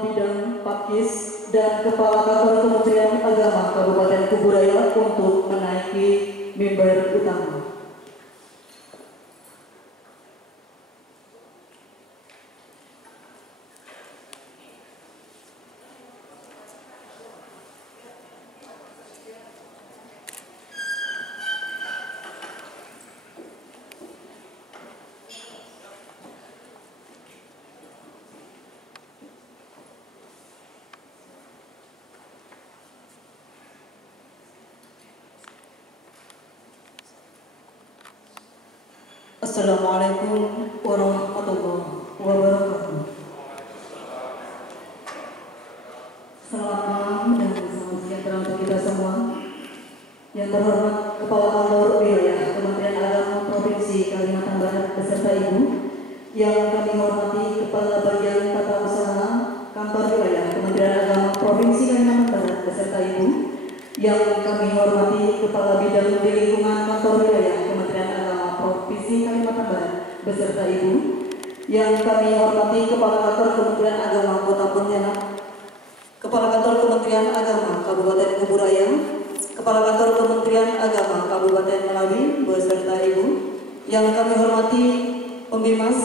Bidang Pakis dan Kepala Kantor Kementerian Agama Kabupaten Kuburaya untuk menaiki mimbar utama. Assalamualaikum warahmatullahi wabarakatuh. Selamat malam dan salam sejahtera untuk kita semua. Yang terhormat Kepala Kantor Wilayah Kementerian Agama Provinsi Kalimantan Barat beserta Ibu, yang kami hormati Kepala Bagian Tata Usaha Kantor Wilayah Kementerian Agama Provinsi Kalimantan Barat beserta Ibu, yang kami hormati Kepala Bidang di Lingkungan Kantor Wilayah Kementerian Agama Provinsi Kalimantan Barat beserta Ibu, yang kami hormati Kepala Kantor Kementerian Agama Kota Pontianak, Kepala Kantor Kementerian Agama Kabupaten Kuburaya, Kepala Kantor Kementerian Agama Kabupaten Melawi beserta Ibu, yang kami hormati Pembimas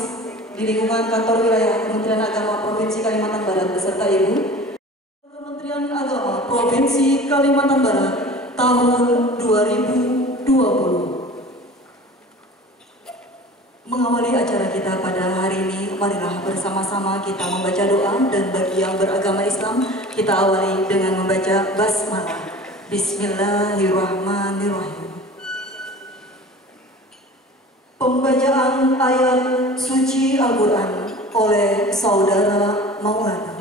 di lingkungan Kantor Wilayah Kementerian Agama Provinsi Kalimantan Barat beserta Ibu, Kementerian Agama Provinsi Kalimantan Barat tahun 2020. Mengawali acara kita pada hari ini, marilah bersama-sama kita membaca doa, dan bagi yang beragama Islam, kita awali dengan membaca basmalah. Bismillahirrahmanirrahim. Pembacaan ayat suci Al-Quran oleh Saudara Maulana.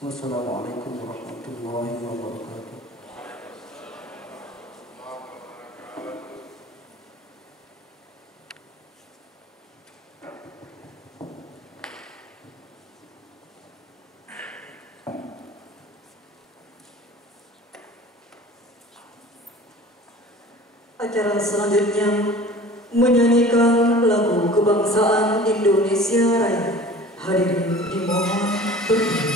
Wassalamualaikum warahmatullahi wabarakatuh. Acara selanjutnya menyanyikan lagu kebangsaan Indonesia Raya. Hadirin dimohon berdiri.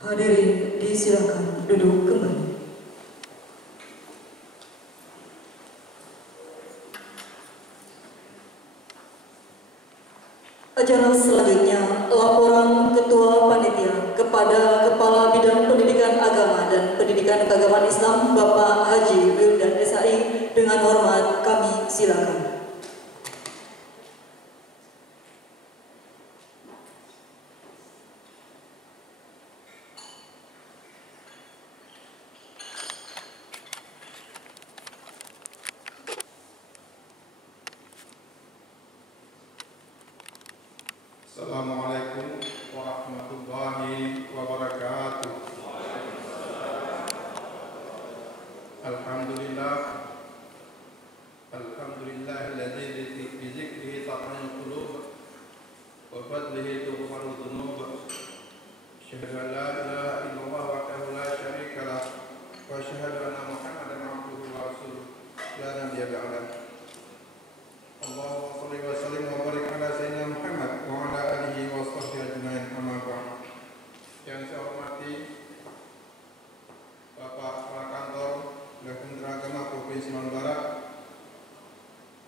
Hadirin disilakan duduk kembali. Acara selanjutnya, laporan Ketua Panitia kepada Kepala Bidang Pendidikan Agama dan Pendidikan Keagamaan Islam Bapak Haji Wildan SAI, dengan hormat kami silakan. Assalamualaikum warahmatullahi wabarakatuh. Alhamdulillah, alladzi bi dzikrihi tatma'innul qulub wa fadlihi tughfaru dzunub. Asyhadu an la ilaha illallah wahdahu la syarika lah wa asyhadu anna Muhammadan abduhu wa rasuluh la nabiyya ba'dah. Allahumma shalli wa sallim wa barik ala sayyidina Muhammad wa ala alihi wa sahbihi ajma'in, amma ba'd. Yang saya hormati Bapak Kepala Kantor Kementerian Agama Provinsi Sumatera Barat,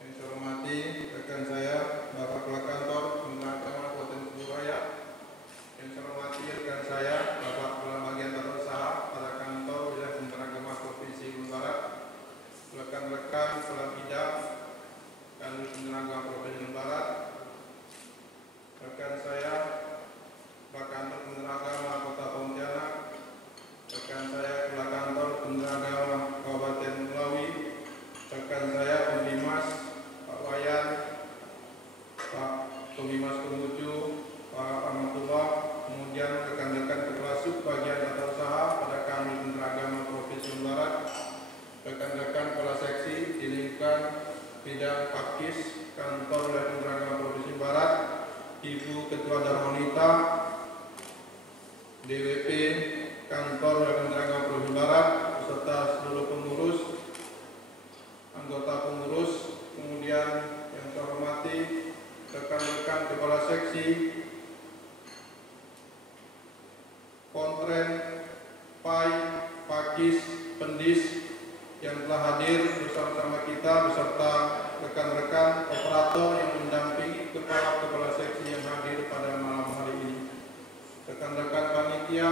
yang saya hormati rekan saya Bapak Kepala Kantor Kementerian Agama Kabupaten Surabaya, yang saya hormati rekan saya Bapak Kepala Bagian Tata Usaha pada Kantor Wilayah Kementerian Agama Provinsi Sumatera Barat, rekan-rekan kepala bidang Kanwil Kementerian Agama Provinsi Barat, rekan saya Pak Kantor Kementerian Agama Kota Pontianak, rekan saya Kepala Kantor Kementerian Agama Kabupaten Melawi, rekan saya Pembimas Pak Wayan, Pak Pembimas Kemuju, Pak Amatullah, kemudian rekan-rekan Kepala Sub Bagian Tata Usaha pada Kanwil Kementerian Agama Provinsi Barat, rekan-rekan Kepala Seksi di lingkungan Bidang Pakis Kantor Wilayah Kementerian Agama Provinsi Barat, Ibu Ketua Darmonita, DWP Kantor Wilayah Kementerian Agama Provinsi Barat, beserta seluruh pengurus, anggota pengurus, kemudian yang saya hormati rekan-rekan Kepala Seksi, Kontren, PAI, Pakis, Pendis, yang telah hadir bersama-sama kita beserta rekan-rekan operator yang mendampingi kepala-kepala seksi yang hadir pada malam hari ini, rekan-rekan panitia,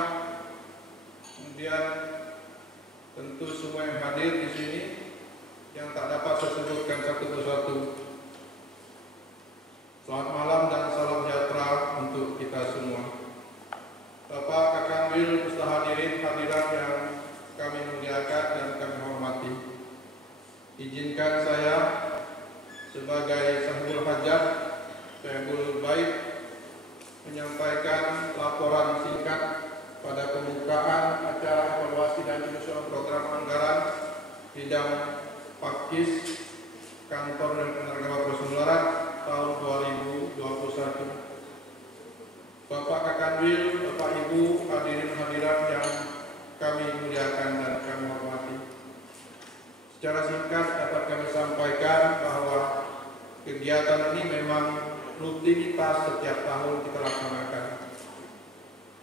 kemudian tentu semua yang hadir di sini yang tak dapat saya sebutkan satu persatu. Selamat malam dan salam sejahtera untuk kita semua. Bapak Kakanwil beserta hadirin hadirat yang kami muliakan dan kami hormati, izinkan saya sebagai sahibul hajat, sahibul bait, menyampaikan laporan singkat pada pembukaan acara evaluasi dan penyusunan program anggaran bidang Pakis Kantor dan Kementerian Agama Provinsi Barat tahun 2021. Bapak Kakanwil, Bapak Ibu, hadirin hadirat yang kami muliakan dan kami hormati. Secara singkat dapat kami sampaikan bahwa kegiatan ini memang rutinitas setiap tahun kita laksanakan.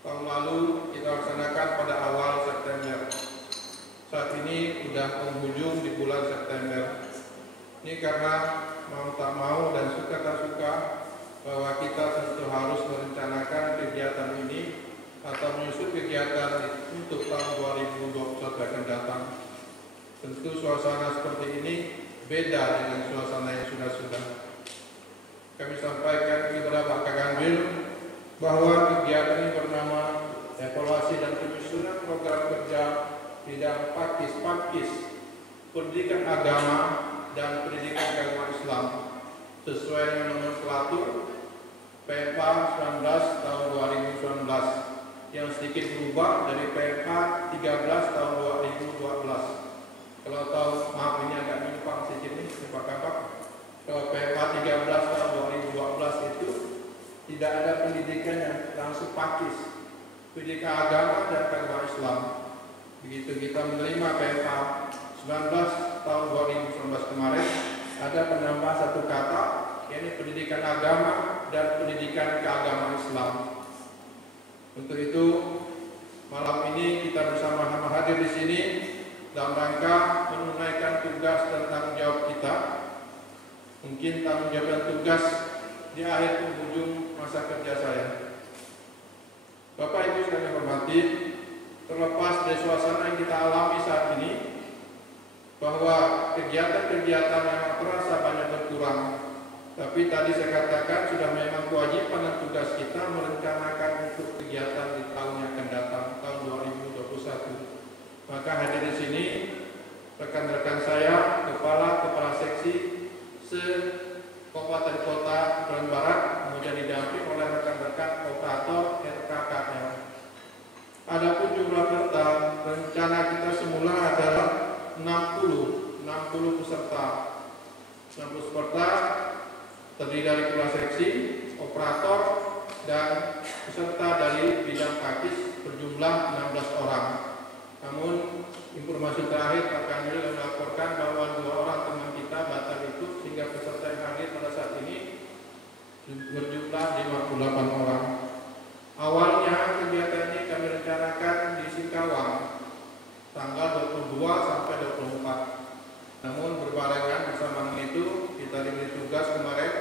Tahun lalu kita laksanakan pada awal September. Saat ini sudah penghujung di bulan September. Ini karena mau tak mau dan suka tak suka bahwa kita tentu harus merencanakan kegiatan ini atau menyusun kegiatan untuk tahun 2021 akan datang. Tentu suasana seperti ini beda dengan suasana yang sudah-sudah. Kami sampaikan kepada Pak Kakanwil bahwa kegiatan ini bernama evaluasi dan penyusunan program kerja bidang Pakis, pendidikan agama dan pendidikan keagamaan Islam sesuai dengan nomenklatur PMA 19 tahun 2019 yang sedikit berubah dari PMA 13 tahun 2012. Kalau tahu, maaf ini agak menyimpang sedikit nih, Pak Kapak. Kalau PMA 13 tahun 2012 itu tidak ada pendidikan yang langsung Pakis, pendidikan agama dan keagamaan Islam. Begitu kita menerima PMA 19 tahun 2019 kemarin, ada penambahan satu kata, yaitu pendidikan agama dan pendidikan keagamaan Islam. Untuk itu, hadir di sini dalam rangka menunaikan tugas dan tanggung jawab kita. Mungkin tanggung jawab dan tugas di akhir penghujung masa kerja saya. Bapak Ibu sekalian hormati, terlepas dari suasana yang kita alami saat ini, bahwa kegiatan-kegiatan yang terasa banyak berkurang, tapi tadi saya katakan sudah memang kewajiban dan tugas kita merencanakan untuk kegiatan di tahun yang akan datang, tahun 2021. Maka hadir di sini rekan-rekan saya, kepala seksi se-Kabupaten Kota Kepulauan Barat, kemudian didampingi oleh rekan-rekan operator RKKL. Adapun jumlah peserta, rencana kita semula adalah 60 peserta. 60 peserta terdiri dari kepala seksi, operator, dan peserta dari bidang pakis berjumlah 16 orang. Namun informasi terakhir Pak Kanwil melaporkan bahwa 2 orang teman kita batal ikut, sehingga peserta yang hadir pada saat ini berjumlah 58 orang. Awalnya kegiatan ini kami rencanakan di Singkawang tanggal 22 sampai 24. Namun berbarengan bersama itu kita diberi tugas kemarin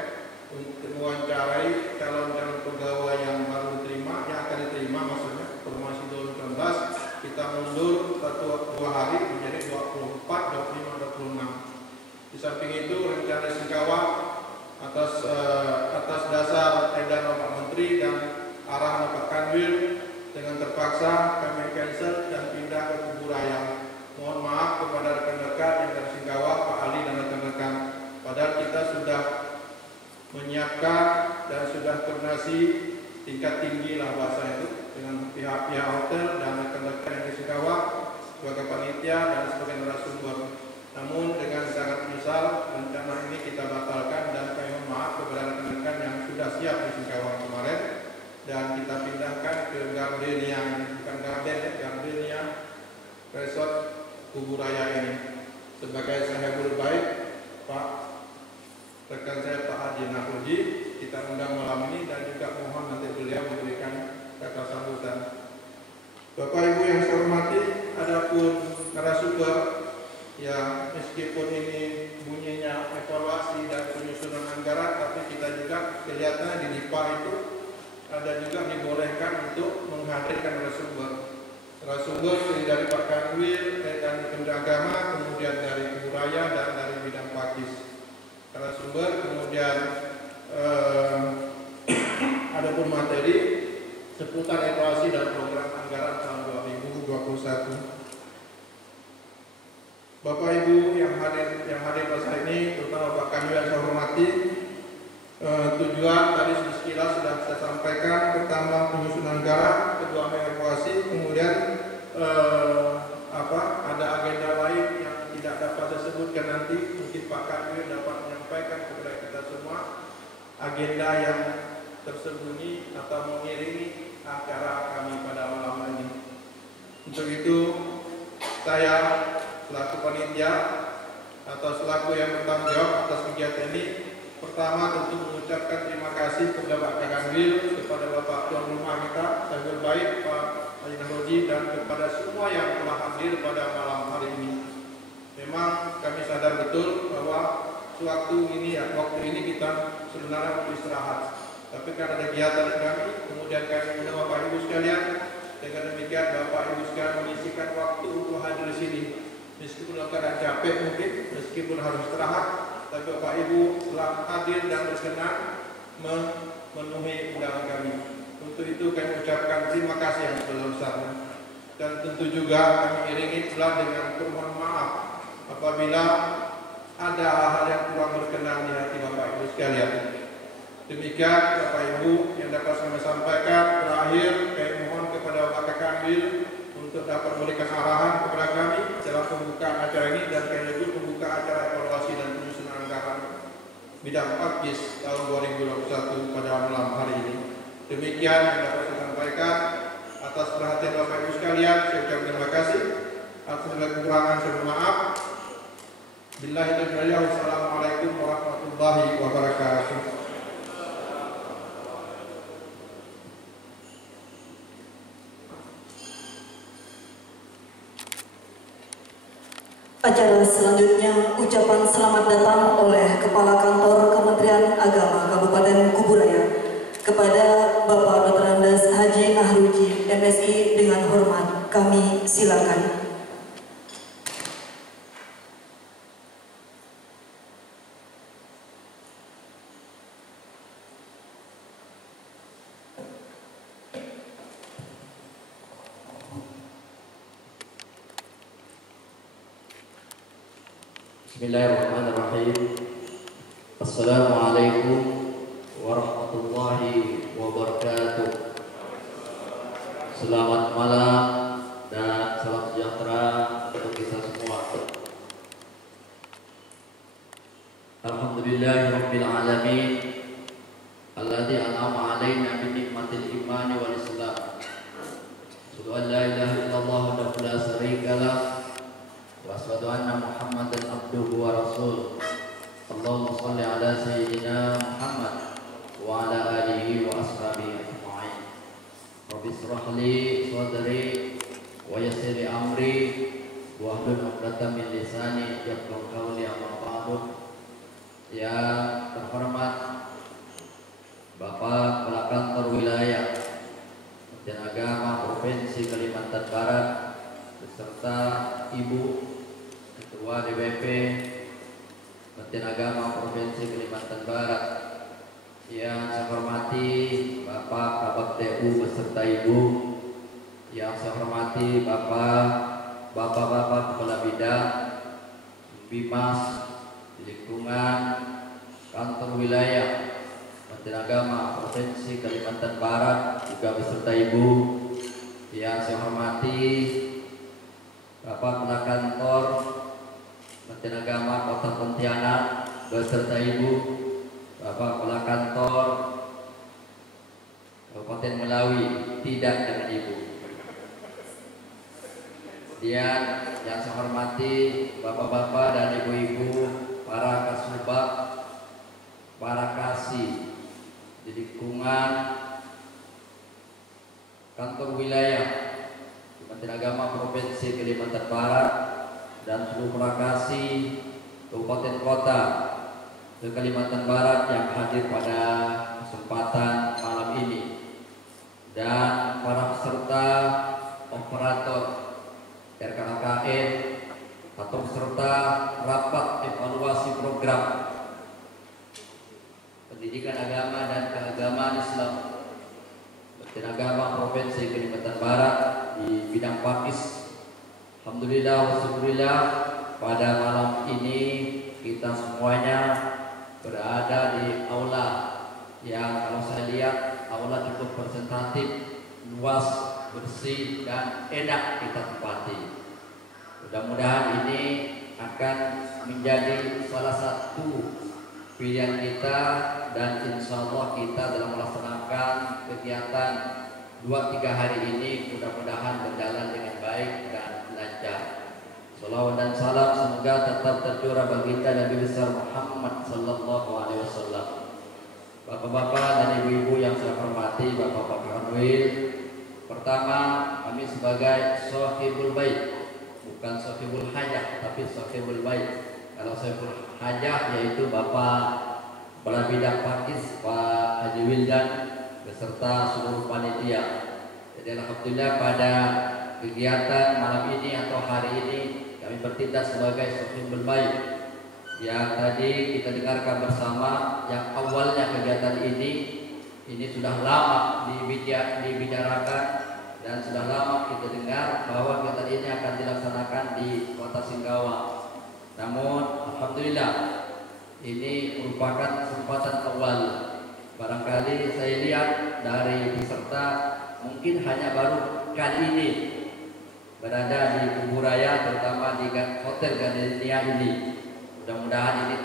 untuk mewawancarai calon-calon pegawai yang baru diterima, yang akan diterima maksudnya formasi 2019. Kita mundur 2 hari menjadi 24, 25, 26. Di samping itu rencana Singkawang atas dasar edaran Pak Menteri dan arahan Pak Kanwil, dengan terpaksa kami cancel dan pindah ke Kuburaya. Mohon maaf kepada rekan-rekan yang dari Singkawang, Pak Ali dan rekan-rekan. Padahal kita sudah menyiapkan dan sudah koordinasi tingkat tinggi lah bahasa itu dengan pihak-pihak hotel dan rekan-rekan yang di Singkawang sebagai panitia dan sebagai narasumber. Namun dengan sangat menyesal rencana ini kita batalkan dan kami mohon maaf kepada rekan-rekan yang sudah siap di Singkawang kemarin, dan kita pindahkan ke Gardenia, bukan Garden ya, Gardenia Resort Kuburaya ini. Sebagai sahabat baik Pak rekan saya Pak Haji Nahruji, kita undang malam ini dan juga mohon nanti beliau memberikan kata sambutan. Bapak Ibu yang saya hormati, adapun narasumber ya, meskipun ini bunyinya evaluasi dan penyusunan anggaran, tapi kita juga kelihatannya di DIPA itu ada juga dibolehkan untuk menghadirkan narasumber. Narasumber dari Pak Kanwil, dan Kementerian Agama, kemudian dari Kuburaya dan dari bidang pakis. Narasumber kemudian adapun materi seputar evaluasi dan program anggaran tahun 2021. Bapak Ibu yang hadir pada saat ini, terutama Pak Kanwil yang saya hormati, tujuan tadi sekilas sudah saya sampaikan. Pertama penyusunan anggaran, kedua evaluasi, kemudian ada agenda lain yang tidak dapat saya sebutkan nanti. Mungkin Pak Kanwil dapat menyampaikan kepada kita semua agenda yang tersembunyi atau mengiringi acara kami pada malam ini. Untuk itu saya selaku panitia atau selaku yang bertanggung jawab atas kegiatan ini, pertama tentu mengucapkan terima kasih kepada Pak Kanwil, kepada Bapak Tuan Rumah kita, sahabat baik Pak Haji Nahruji, dan kepada semua yang telah hadir pada malam hari ini. Memang kami sadar betul bahwa waktu ini kita sebenarnya untuk istirahat. Tapi karena ada kegiatan kami, kemudian kami mengundang Bapak Ibu sekalian. Dengan demikian Bapak Ibu sekalian menyisikan waktu untuk hadir di sini. Meskipun agak capek mungkin, meskipun harus istirahat, tapi Bapak Ibu telah hadir dan berkenan memenuhi undangan kami. Untuk itu kami ucapkan terima kasih yang sebesar-besarnya. Dan tentu juga kami iringi pula dengan permohonan maaf apabila ada hal-hal yang kurang berkenan di hati Bapak Ibu sekalian. Demikian Bapak Ibu yang dapat saya sampaikan. Terakhir kami mohon kepada Bapak Kanwil untuk dapat memberikan arahan kepada kami dalam pembukaan acara ini, dan sekaligus membuka acara evaluasi dan penyusunan anggaran bidang pakis tahun 2021 pada malam hari ini. Demikian yang dapat saya sampaikan. Atas perhatian Bapak Ibu sekalian, saya ucapkan terima kasih. Atas segala kekurangan saya mohon maaf. Billahi taufiq, wassalamualaikum warahmatullahi wabarakatuh. Acara selanjutnya ucapan selamat datang oleh Kepala Kantor Kementerian Agama Kabupaten Kuburaya kepada Bapak Dr. Andes Haji Nahruji MSI dengan hormat kami silakan. Bismillahirrahmanirrahim. Assalamualaikum warahmatullahi wabarakatuh. Selamat malam dan salam sejahtera untuk kita semua. Alhamdulillahirabbil alamin alladzi an'ama 'alaina bi ni'matil imani wal islam. Asyhadu an la ilaha illallah wahdahu la syarika lah wa asyhadu anna Muhammadan abduhu wa rasuluh. Allahumma shalli ala sayyidina Muhammad wa ala alihi wa ashabihi ajma'in. Rabbi shrah li sadri wa yassir li amri wa hlul 'uqdatam min lisani yafqahu qawli, amma ba'du. Yang terhormat Bapak Kepala Kantor Wilayah Kementerian Agama Provinsi Kalimantan Barat beserta Ibu Ketua DPP Kementerian Agama Provinsi Kalimantan Barat, yang saya hormati Bapak Kabak TU beserta Ibu, yang saya hormati Bapak-Bapak Kepala Bidang Bimas Lingkungan Kantor Wilayah Kementerian Agama Provinsi Kalimantan Barat juga beserta Ibu, yang saya hormati Bapak Kepala Kantor Kementerian Agama Kota Pontianak beserta Ibu, Bapak Kepala Kantor Kabupaten Melawi tidak dengan Ibu. Kemudian yang saya hormati Bapak-bapak dan Ibu-ibu, para kasubag, para kasih di lingkungan Kantor Wilayah Kementerian Agama Provinsi Kalimantan Barat dan seluruh prakasi kabupaten kota di Kalimantan Barat yang hadir pada kesempatan malam ini, dan para peserta operator RKKN atau peserta rapat evaluasi program pendidikan agama dan keagamaan Islam Kementerian Agama Provinsi Kalimantan Barat di bidang Pakis. Alhamdulillah wa syukurillah, pada malam ini kita semuanya berada di aula yang kalau saya lihat aula cukup representatif, luas, bersih dan enak kita tempati. Mudah-mudahan ini akan menjadi salah satu pilihan kita, dan insya Allah kita dalam melaksanakan kegiatan 2-3 hari ini mudah-mudahan berjalan dengan baik dan lancar. Salawat dan salam semoga tetap tercurah baginda Nabi besar Muhammad sallallahu alaihi wasallam. Bapak-bapak dan ibu-ibu yang saya hormati, Bapak-bapak Kanwil, pertama kami sebagai sahibul bait, bukan sahibul hajah tapi sahibul bait. Kalau sahibul hajah yaitu Bapak Kepala Bidang Pakis Pak Haji Wildan beserta seluruh panitia. Jadi alhamdulillah pada kegiatan malam ini atau hari ini kami bertindak sebagai sahibul bait. Yang tadi kita dengarkan bersama, yang awalnya kegiatan ini sudah lama dibicarakan dan sudah lama kita dengar bahwa kegiatan ini akan dilaksanakan di Kota Singkawa. Namun alhamdulillah ini merupakan kesempatan awal. Barangkali saya lihat dari peserta mungkin hanya baru kali ini berada di Kuburaya, terutama di Hotel Gardenia ini. Mudah-mudahan ini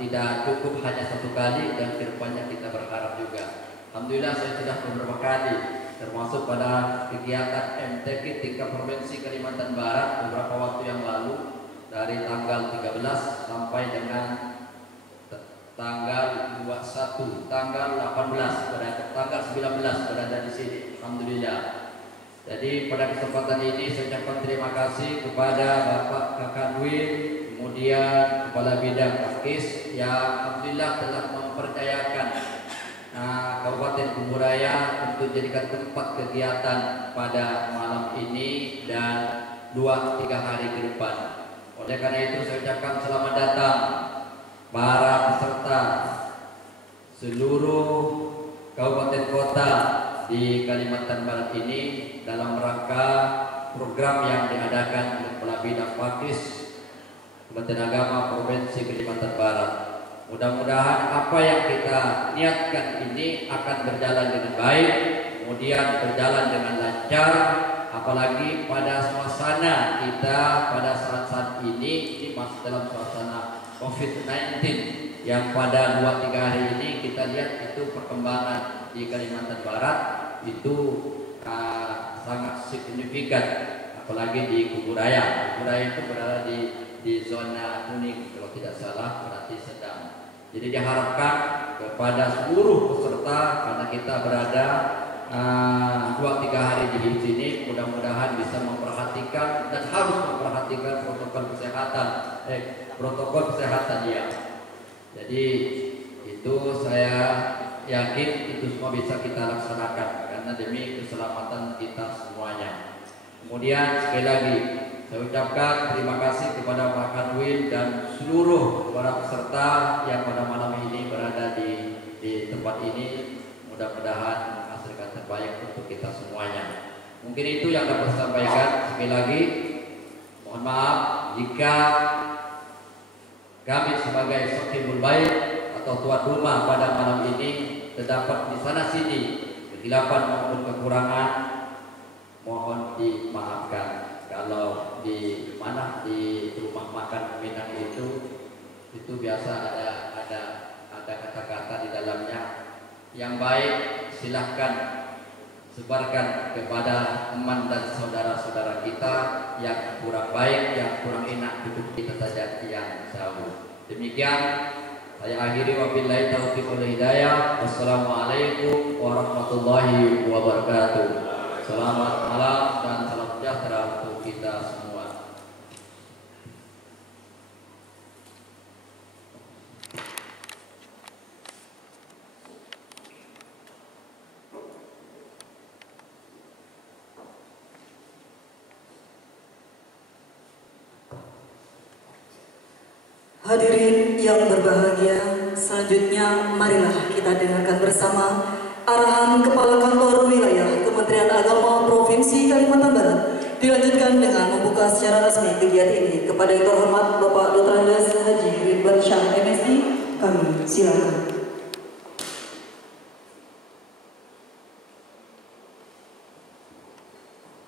tidak cukup hanya satu kali, dan kedepannya kita berharap juga. Alhamdulillah saya sudah beberapa kali, termasuk pada kegiatan MTQ tingkat provinsi Kalimantan Barat beberapa waktu yang lalu, dari tanggal 13 sampai dengan tanggal 21, tanggal 18, tanggal 19 berada di sini. Alhamdulillah. Jadi pada kesempatan ini saya ucapkan terima kasih kepada Bapak Kakak Dwi, kemudian Kepala Bidang Pakis yang alhamdulillah telah mempercayakan Kabupaten Kuburaya untuk jadikan tempat kegiatan pada malam ini dan 2-3 hari ke depan. Oleh karena itu saya ucapkan selamat datang para peserta seluruh kabupaten kota di Kalimantan Barat ini dalam rangka program yang diadakan oleh Kepala Bidang Pakis Kementerian Agama Provinsi Kalimantan Barat. Mudah-mudahan apa yang kita niatkan ini akan berjalan dengan baik, kemudian berjalan dengan lancar, apalagi pada suasana kita pada saat-saat ini masih dalam suasana COVID-19 yang pada 2-3 hari ini kita lihat itu perkembangan di Kalimantan Barat itu sangat signifikan, apalagi di Kuburaya. Kuburaya itu berada di zona kuning kalau tidak salah, berarti sedang. Jadi diharapkan kepada seluruh peserta karena kita berada 2-3 hari di sini, mudah-mudahan bisa memperhatikan dan harus memperhatikan protokol kesehatan ya. Jadi itu saya yakin itu semua bisa kita laksanakan karena demi keselamatan kita semuanya. Kemudian sekali lagi saya ucapkan terima kasih kepada Pak Kadwin dan seluruh para peserta yang pada malam ini berada di tempat ini. Mudah-mudahan menghasilkan terbaik untuk kita semuanya. Mungkin itu yang dapat saya sampaikan. Sekali lagi mohon maaf jika kami sebagai sahibul bait atau tuan rumah pada malam ini terdapat di sana sini kesilapan maupun kekurangan, mohon dimaafkan. Kalau di rumah makan Minang itu biasa ada kata-kata di dalamnya yang baik, silahkan sebarkan kepada teman dan saudara-saudara kita. Yang kurang baik, yang kurang enak, hidup kita saja yang jauh. Demikian saya akhiri, wabillahi taufiq wal hidayah. Wassalamualaikum warahmatullahi wabarakatuh. Selamat malam dan salam sejahtera untuk kita semua. Hadirin yang berbahagia, selanjutnya marilah kita dengarkan bersama arahan Kepala Kantor Wilayah Kementerian Agama Provinsi Kalimantan Barat. Dilanjutkan dengan membuka secara resmi kegiatan ini. Kepada yang terhormat Bapak Dr. Andes Haji Ridwan Syah MSI, kami silakan.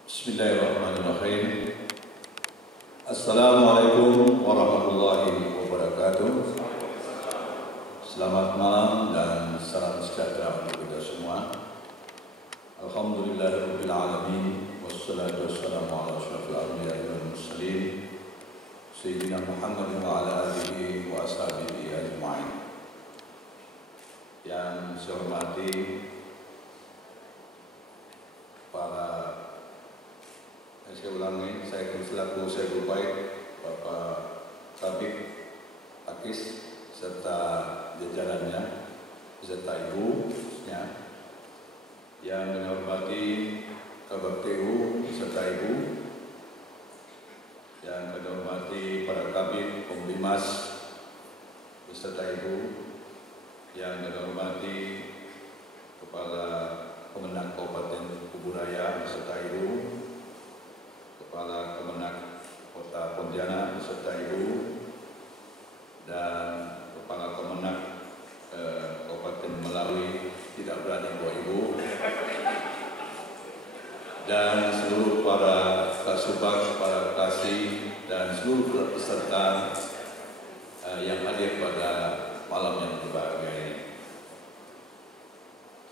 Bismillahirrahmanirrahim. Assalamualaikum warahmatullahi wabarakatuh. Selamat malam dan salam sejahtera untuk kita semua. Alhamdulillahirabbil alamin wassalatu wassalamu ala asyrofil anbiya'i wal mursalin sayyidina Muhammad wa ala alihi wa ashabihi ajma'in. Yang saya hormati para, saya ulangi, saya selaku Sahibul Bait Bapak Kabid Pakis serta jajarannya, beserta ibu yang menghormati Kabak TU beserta ibu, yang menghormati para kabid Pembimas beserta ibu, yang menghormati Kepala Kemenang Kabupaten Kuburaya beserta ibu, Kepala Kemenang Kota Pontianak beserta ibu, dan Kepala Kemenang Kabupaten Melawi tidak berada bawa ibu, dan seluruh para kasubag, para kasih, dan seluruh peserta yang hadir pada malam yang berbahagia ini.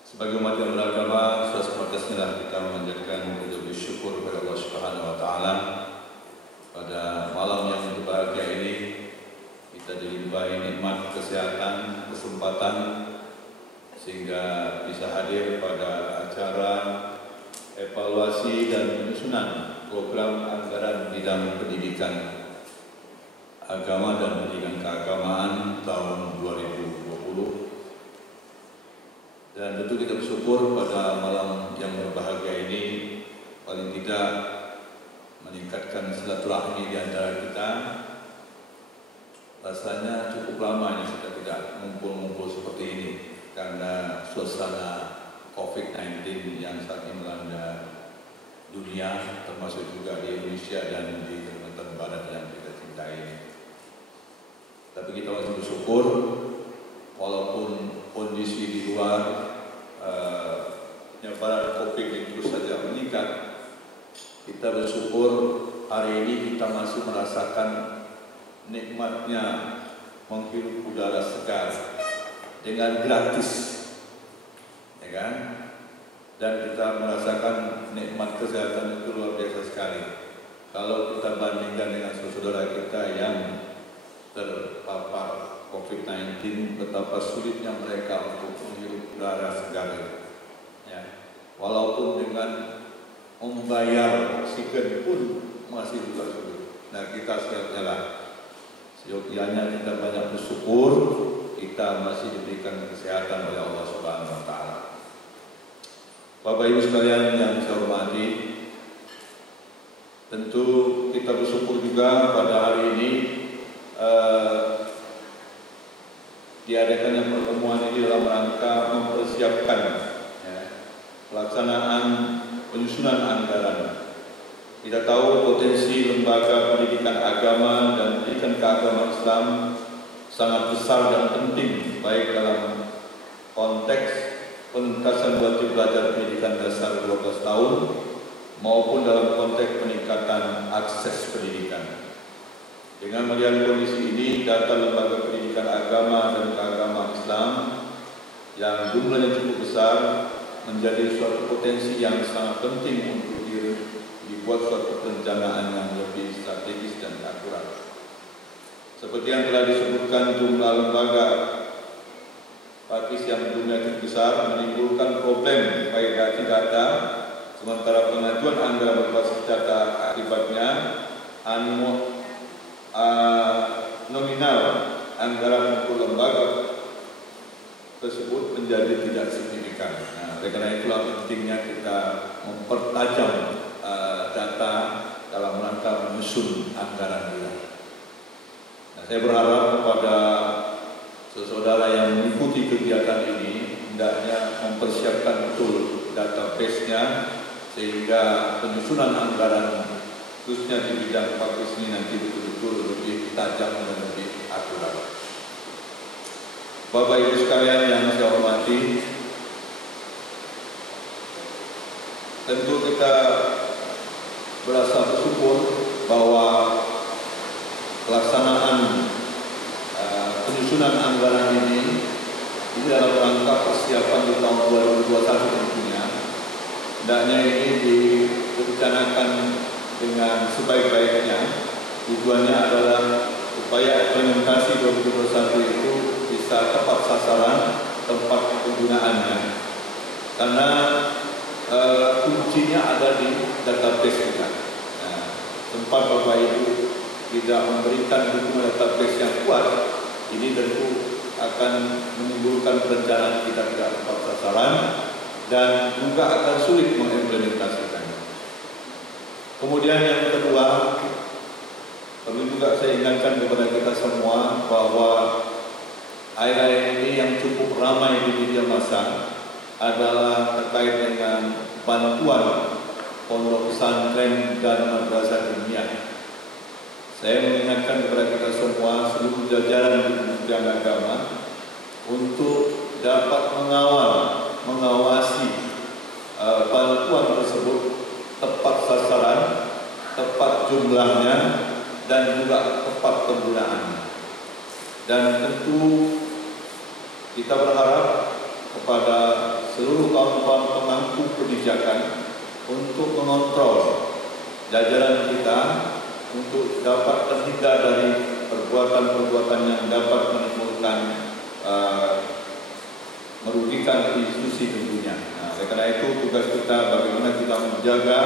Sebagai umat yang beragama, sudah sepantasnya kita menjadikan wujud syukur kepada Allah Subhanahu wa Ta'ala. Pada malam yang berbahagia ini kita dilimpahi nikmat kesehatan, kesempatan sehingga bisa hadir pada acara evaluasi dan penyusunan program anggaran bidang pendidikan agama dan pendidikan keagamaan tahun 2020. Dan tentu kita bersyukur pada malam yang berbahagia ini paling tidak meningkatkan silaturahmi di antara kita. Rasanya cukup lama ini kita tidak ngumpul-ngumpul seperti ini karena suasana COVID-19 yang saat ini melanda dunia, termasuk juga di Indonesia dan di Kalimantan Barat yang kita cintai ini. Tapi kita masih bersyukur walaupun kondisi di luar penyebaran COVID ini terus saja meningkat, kita bersyukur hari ini kita masih merasakan nikmatnya menghirup udara segar dengan gratis, ya kan? Dan kita merasakan nikmat kesehatan itu luar biasa sekali. Kalau kita bandingkan dengan saudara kita yang terpapar COVID-19, betapa sulitnya mereka untuk menghirup udara segar. Ya. Walaupun dengan membayar oksigen pun masih juga sulit. Nah, kita seyogianya kita banyak bersyukur kita masih diberikan kesehatan oleh Allah Subhanahu wa Ta'ala. Bapak Ibu sekalian yang saya hormati, tentu kita bersyukur juga pada hari ini diadakannya pertemuan ini dalam rangka mempersiapkan pelaksanaan penyusunan anggaran. Kita tahu potensi lembaga pendidikan agama dan pendidikan keagamaan Islam sangat besar dan penting, baik dalam konteks penuntasan wajib belajar pendidikan dasar 12 tahun maupun dalam konteks peningkatan akses pendidikan. Dengan melihat kondisi ini, data lembaga pendidikan agama dan keagamaan Islam yang jumlahnya cukup besar menjadi suatu potensi yang sangat penting untuk dibuat suatu perencanaan yang lebih strategis dan akurat. Seperti yang telah disebutkan, jumlah lembaga pakis yang jumlahnya cukup besar menimbulkan problem validasi data, sementara pengajuan anggaran berbasis data akibatnya nominal anggaran untuk lembaga tersebut menjadi tidak signifikan. Nah, karena itulah pentingnya kita mempertajam data dalam rangka menyusun anggaran kita. Nah, saya berharap kepada saudara yang mengikuti kegiatan ini hendaknya mempersiapkan betul database-nya sehingga penyusunan anggaran khususnya di bidang pakis ini nanti betul-betul lebih tajam dan lebih akurat. Bapak Ibu sekalian yang saya hormati, tentu kita berasa bersyukur bahwa pelaksanaan penyusunan anggaran ini dalam rangka persiapan di tahun 2021 tentunya. Hendaknya ini direncanakan dengan sebaik-baiknya. Tujuannya adalah supaya implementasi 2021 itu bisa tepat sasaran tempat penggunaannya. Karena kuncinya ada di database kita. Nah, tempat Bapak Ibu tidak memberikan dukungan database yang kuat, ini tentu akan menimbulkan perencanaan kita tidak tepat sasaran dan juga akan sulit mengimplementasikannya. Kemudian yang kedua, perlu juga saya ingatkan kepada kita semua bahwa akhir-akhir ini yang cukup ramai di media massa adalah terkait dengan bantuan pondok pesantren dan madrasah ilmiah. Saya mengingatkan kepada kita semua seluruh jajaran di Kementerian Agama untuk dapat mengawasi bantuan tersebut tepat sasaran, tepat jumlahnya, dan juga tepat penggunaannya. Dan tentu kita berharap kepada seluruh kaum-kaum pemangku kebijakan untuk mengontrol jajaran kita untuk dapat terhindar dari perbuatan-perbuatan yang dapat menimbulkan merugikan institusi tentunya. Nah, oleh karena itu tugas kita bagaimana kita menjaga,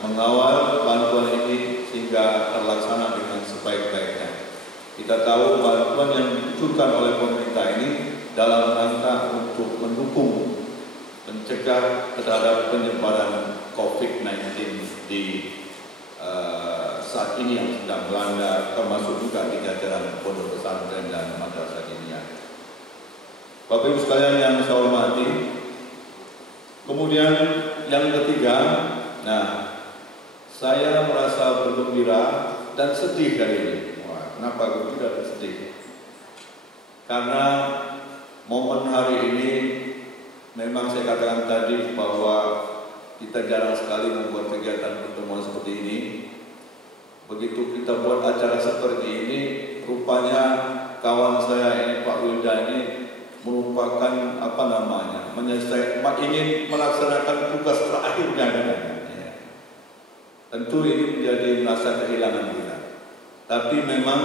mengawal bantuan ini sehingga terlaksana dengan sebaik-baiknya. Kita tahu bantuan yang diluncurkan oleh pemerintah ini dalam rangka untuk mendukung, mencegah terhadap penyebaran COVID-19 di saat ini yang sedang melanda, termasuk juga di jajaran pondok pesantren dan madrasah diniyah. Bapak Ibu sekalian yang saya hormati, kemudian yang ketiga, saya merasa bergembira dan sedih hari ini. Wah, kenapa gembira dan sedih? Karena momen hari ini memang saya katakan tadi bahwa kita jarang sekali membuat kegiatan pertemuan seperti ini. Begitu kita buat acara seperti ini, rupanya kawan saya ini Pak Wilda ini merupakan ingin melaksanakan tugas terakhirnya. Tentu ini menjadi merasa kehilangan kita. Tapi memang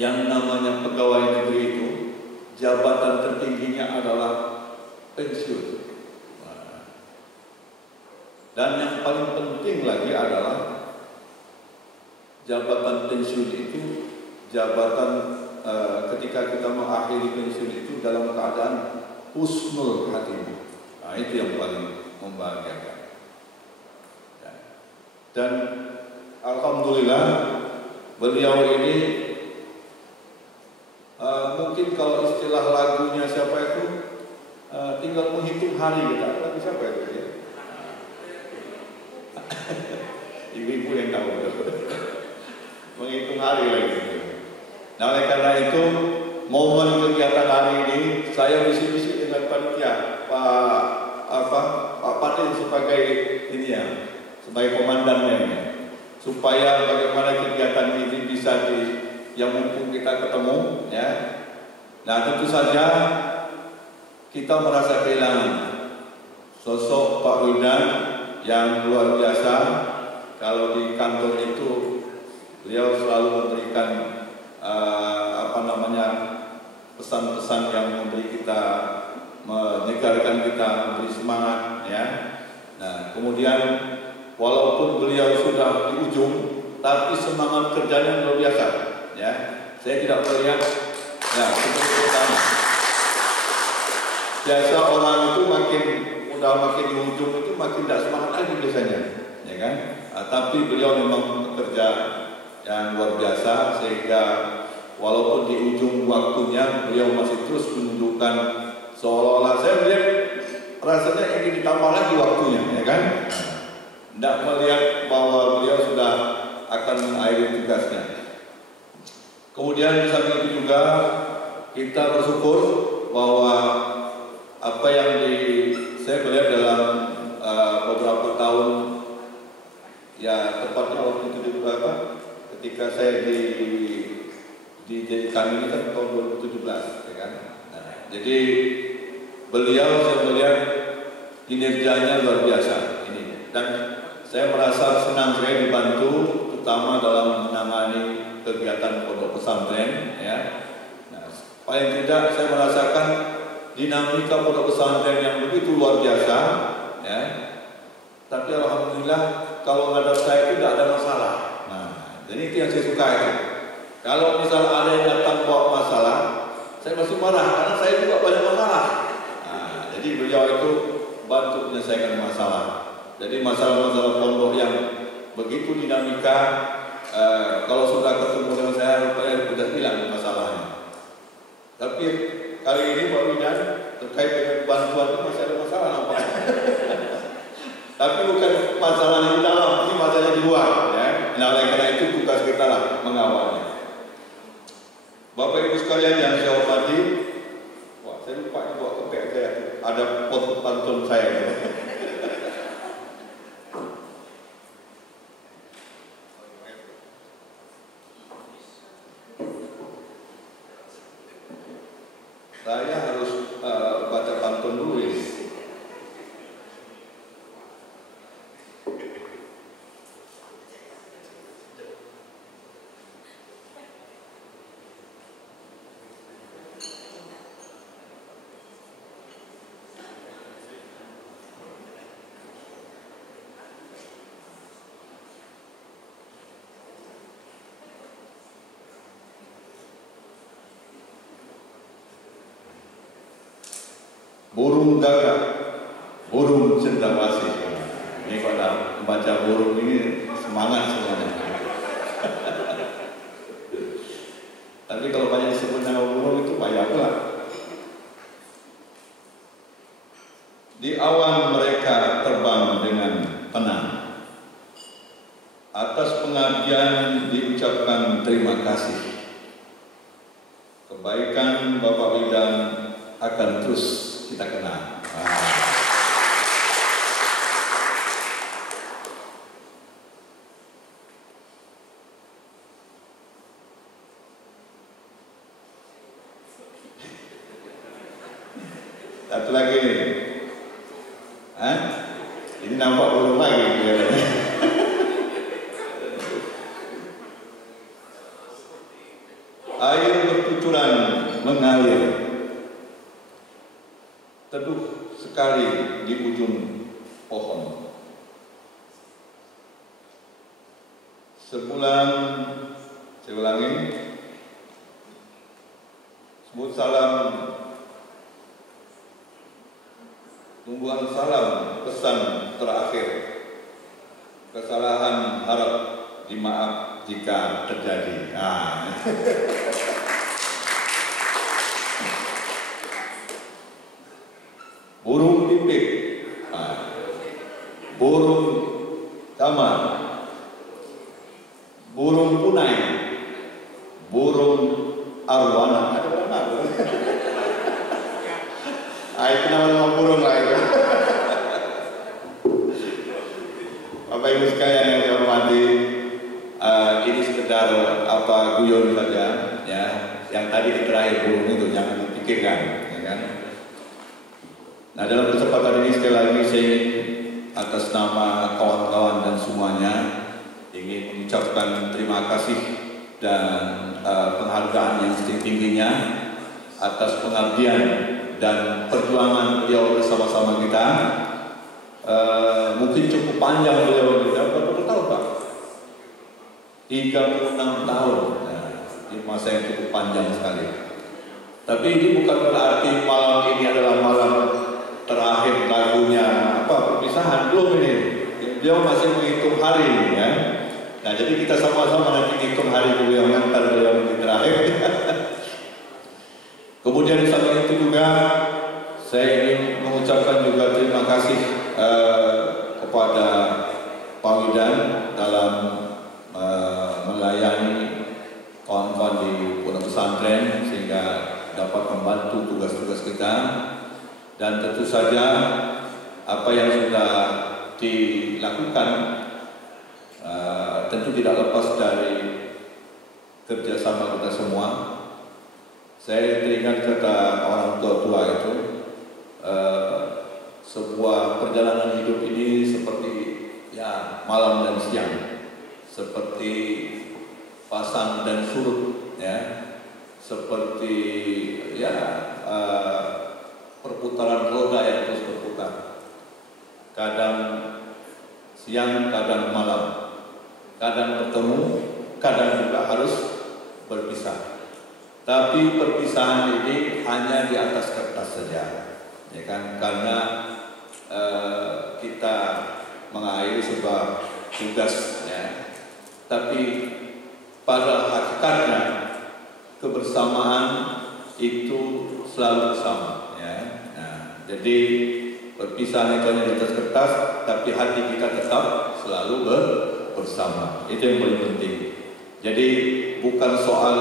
yang namanya pegawai negeri itu jabatan tertingginya adalah pensiun. Dan yang paling penting lagi adalah jabatan pensiun itu jabatan ketika kita mengakhiri pensiun itu dalam keadaan husnul khatimah. Nah, itu yang paling membahagiakan. Dan alhamdulillah beliau ini mungkin kalau istilah lagunya siapa itu tinggal menghitung hari kita. Lagu siapa itu ya? Ibu-ibu yang tahu. Menghitung hari lagi. Nah, oleh karena itu momen kegiatan hari ini saya bisik-bisik dengan panitia Pak Patin sebagai sebagai komandannya ini, supaya bagaimana kegiatan ini bisa yang mumpung kita ketemu ya. Nah, tentu saja kita merasa kehilangan sosok Pak Wildan yang luar biasa. Kalau di kantor itu beliau selalu memberikan pesan-pesan yang memberi kita, menyegarkan kita, memberi semangat ya. Nah, kemudian walaupun beliau sudah di ujung, tapi semangat kerjanya luar biasa ya. Saya tidak melihat ya seperti pertama. Biasa orang itu makin di ujung itu makin tidak semangat lagi biasanya, ya kan? Tapi beliau memang bekerja yang luar biasa sehingga walaupun di ujung waktunya beliau masih terus menunjukkan seolah-olah saya melihat rasanya ingin ditambah lagi waktunya, ya kan? Tidak melihat bahwa beliau sudah akan mengakhiri tugasnya. Kemudian di samping itu juga kita bersyukur bahwa apa yang saya melihat dalam beberapa tahun, ya tepatnya waktu itu ketika saya dijadikan ini kan tahun 2017, ya kan? Nah, jadi beliau saya melihat kinerjanya luar biasa ini, dan saya merasa senang saya dibantu, terutama dalam menangani kegiatan pondok pesantren, ya. Nah, paling tidak saya merasakan dinamika pondok pesantren yang begitu luar biasa, ya. Tapi alhamdulillah kalau ngadap saya itu tidak ada masalah. Nah, jadi itu yang saya suka itu. Kalau misalnya ada yang datang bawa masalah, saya masih marah karena saya juga banyak masalah. Nah, jadi beliau itu bantu menyelesaikan masalah. Jadi masalah-masalah pondok yang begitu dinamika, kalau sudah ketemu dengan saya sudah hilang masalahnya. Tapi kali ini Pak Widan terkait dengan bantuan itu masih ada masalah nampaknya. Tapi bukan masalah di dalam, ini masalah di luar, ya. Nah, oleh karena itu tugas kita lah mengawalnya. Bapak Ibu sekalian yang saya hormati, wah saya lupa bawa kepek saya, ada foto pantun saya. Saya harus baca pantun dulu ini. burung gagak, burung cendrawasih. Ini kalau membaca burung ini semangat semuanya. Tapi kalau banyak disebut nama burung itu banyak pula. Di awan mereka terbang dengan tenang. Atas pengabdian diucapkan terima kasih. Kebaikan Bapak Wildan akan terus kita kenang. Satu lagi nih. Ini nampak burung lagi kelihatannya. Air bercucuran mengalir, teduh sekali di ujung pohon. Sebulan, saya ulangi, sebut salam, tumbuhan salam, pesan terakhir, kesalahan harap dimaaf jika terjadi. Burung pipit, burung kamar, burung punai, burung arwana. Ada berapa? Itu nama-nama burung lah itu. Bapak Ibu sekalian yang saya hormati, ini sekedar guyon saja, ya. Yang tadi terakhir burung itu jangan dipikirkan, ya kan? Nah, dalam kesempatan ini sekali lagi saya ingin atas nama kawan-kawan dan semuanya ingin mengucapkan terima kasih dan penghargaan yang setinggi-tingginya atas pengabdian dan perjuangan beliau bersama-sama kita. Mungkin cukup panjang beliau, berapa tahun Pak? 36 tahun. Ini masa yang cukup panjang sekali. Tapi ini bukan berarti malam ini adalah malam terakhir lagunya perpisahan, belum ini. Beliau masih menghitung hari, ya. Nah, jadi kita sama-sama nanti hitung hari beliau ngantar beliau nanti terakhir. Kemudian di samping itu juga saya ingin mengucapkan juga terima kasih kepada Pak Wildan dalam melayani kawan-kawan di pondok pesantren sehingga dapat membantu tugas-tugas kita. Dan tentu saja apa yang sudah dilakukan tentu tidak lepas dari kerjasama kita semua. Saya teringat kata orang tua-tua itu, sebuah perjalanan hidup ini seperti ya malam dan siang, seperti pasang dan surut, ya, seperti ya perputaran roda yang terus berputar. Kadang siang, kadang malam, kadang bertemu, kadang juga harus berpisah. Tapi perpisahan ini hanya di atas kertas saja, ya kan? Karena kita mengakhiri sebuah tugas, ya. Tapi pada hakikatnya kebersamaan itu selalu bersama, ya. Nah, jadi perpisahan itu hanya di atas kertas, tapi hati kita tetap selalu bersama. Itu yang paling penting. Jadi bukan soal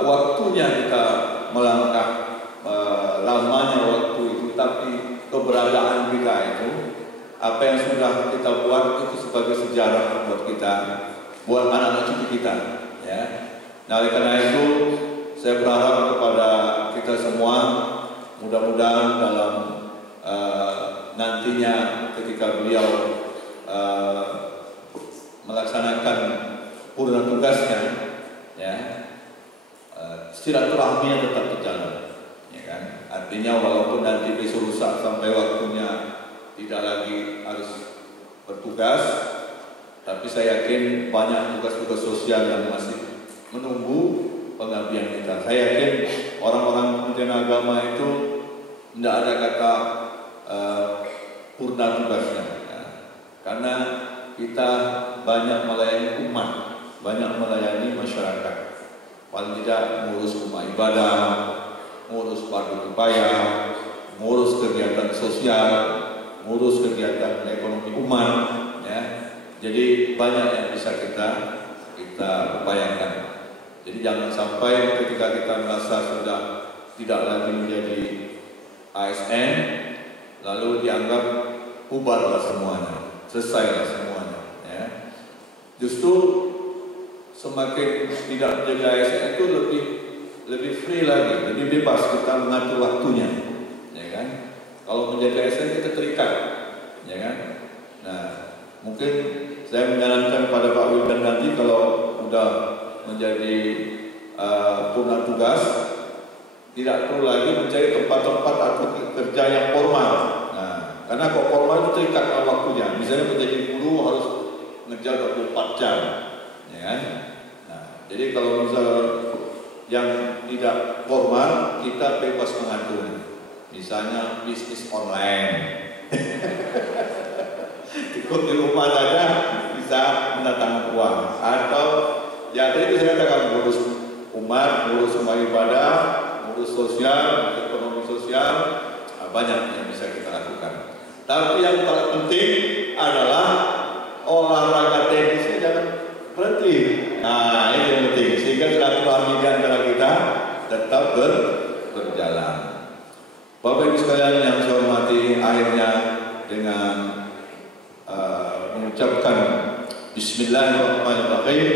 waktunya kita melangkah, lamanya waktu itu, tapi keberadaan kita itu, apa yang sudah kita buat itu sebagai sejarah buat kita, buat anak-anak cucu kita, ya. Nah, oleh karena itu saya berharap kepada kita semua, mudah-mudahan dalam nantinya ketika beliau melaksanakan purna tugasnya, ya, silaturahminya tetap berjalan, ya kan? Artinya walaupun nanti besok lusa sampai waktunya tidak lagi harus bertugas, tapi saya yakin banyak tugas-tugas sosial yang masih menunggu pengabdian kita. Saya yakin orang-orang Kementerian Agama itu tidak ada kata purna tugasnya, ya. Karena kita banyak melayani umat, banyak melayani masyarakat. Paling tidak ngurus rumah ibadah, ngurus fardu kifayah, ngurus kegiatan sosial, ngurus kegiatan ekonomi umat, ya. Jadi banyak yang bisa kita upayakan. Jadi jangan sampai ketika kita merasa sudah tidak lagi menjadi ASN, lalu dianggap bubarlah semuanya, selesailah semuanya, ya. Justru semakin tidak menjadi ASN itu lebih free lagi, lebih bebas kita mengatur waktunya, ya kan? Kalau menjadi ASN kita terikat, ya kan? Nah, mungkin saya menyarankan pada Pak Wildan nanti kalau sudah menjadi purna tugas, tidak perlu lagi mencari tempat-tempat atau kerja yang formal. Nah, karena kok formal itu terikat dengan waktunya. Misalnya menjadi guru harus ngejar 24 jam, ya kan? Nah, jadi kalau misalnya yang tidak formal, kita bebas mengatur. Misalnya bisnis online, ikut di rumah saja bisa mendatangkan uang. Atau ya tadi saya katakan ngurus umat, ngurus rumah ibadah, ngurus sosial, ekonomi sosial, banyak yang bisa kita lakukan. Tapi yang paling penting adalah olahraga teknisnya jangan berhenti. Nah, ini yang penting sehingga silaturahmi di antara kita tetap berjalan. Bapak Ibu sekalian yang saya hormati, akhirnya dengan mengucapkan Bismillahirrahmanirrahim,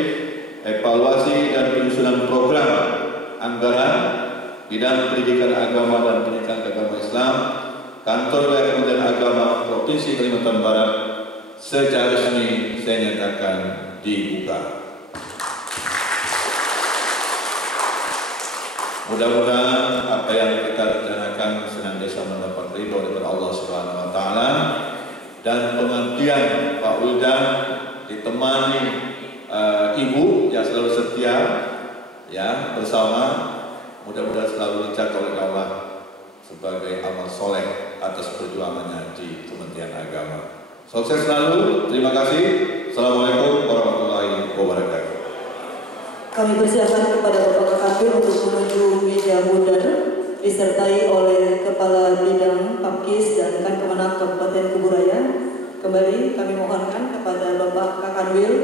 evaluasi dan penyusunan program anggaran bidang pendidikan agama dan pendidikan agama Islam Kantor Wilayah Kementerian Agama Provinsi Kalimantan Barat secara resmi saya nyatakan dibuka. Mudah-mudahan apa yang kita rencanakan senantiasa mendapat ridho dari Allah Subhanahu wa taala dan pengertian Pak Wildan ditemani Ibu yang selalu setia, ya, bersama, mudah-mudahan selalu dicatat oleh Allah sebagai amal soleh atas perjuangannya di Kementerian Agama. Sukses selalu, terima kasih. Assalamualaikum warahmatullahi wabarakatuh. Kami persilakan kepada Bapak Kabir untuk menuju meja bundar disertai oleh Kepala Bidang Papkis dan Kemenak Kabupaten Kuburaya. Kembali kami mohonkan kepada Bapak Kakanwil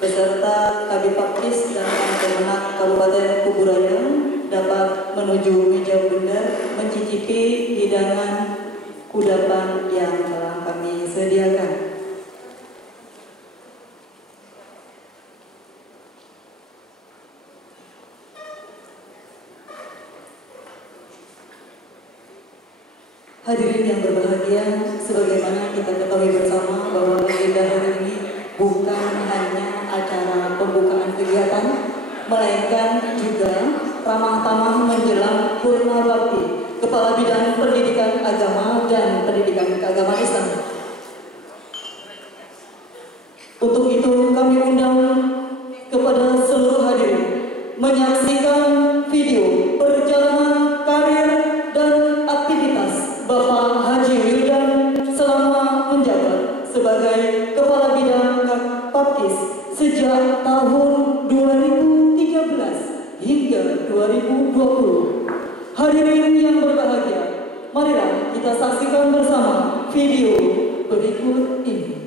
beserta Kabid Papkis dan Kemenak Kabupaten Kuburaya dapat menuju meja bundar mencicipi hidangan kudapan yang telah kami sediakan. Hadirin yang berbahagia, sebagaimana kita ketahui bersama bahwa agenda hari ini bukan hanya acara pembukaan kegiatan, melainkan juga ramah tamah menjelang Purna Bakti Kepala Bidang Pendidikan Agama dan Pendidikan Keagamaan Islam. Untuk itu kami undang kepada seluruh hadirin menyaksikan video perjalanan karir dan aktivitas Bapak Haji Wildan selama menjabat sebagai Kepala Bidang Papkis sejak tahun 2013 hingga 2020. Hadirin yang berbahagia, marilah kita saksikan bersama video berikut ini.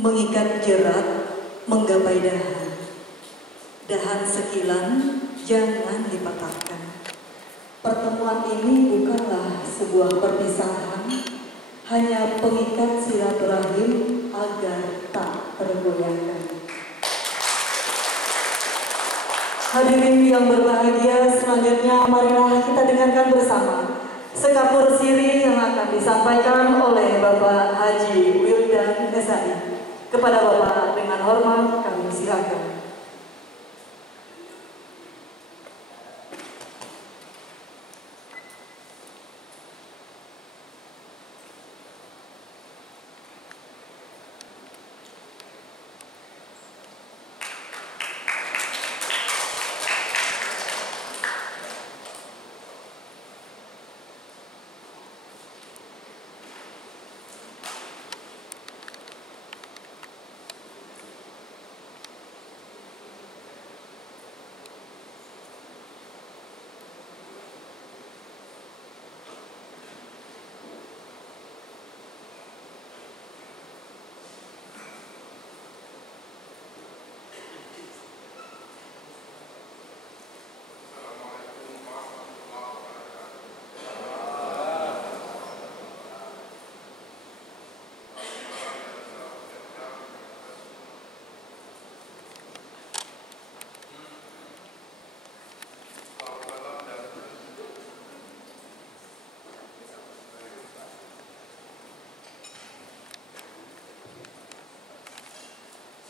Mengikat jerat, menggapai dahan. Dahan sekilan, jangan dipatahkan. Pertemuan ini bukanlah sebuah perpisahan, hanya pengikat silaturahim agar tak tergoyahkan. Hadirin yang berbahagia, selanjutnya marilah kita dengarkan bersama sekapur siri yang akan disampaikan oleh Bapak Haji Wildan Esai. Kepada Bapak dengan hormat kami silakan.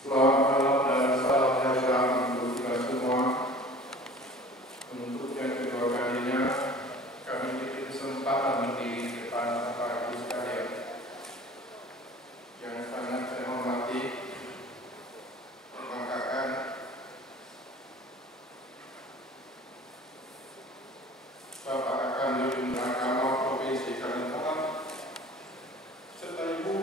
Selamat malam dan salam sejahtera untuk kita semua. Untuk yang kedua kalinya, kami diberi kesempatan di depan Bapak Ibu sekalian yang sangat saya hormati, membanggakan, Bapak Akan Yudin Agama Provinsi Kalimantan serta Ibu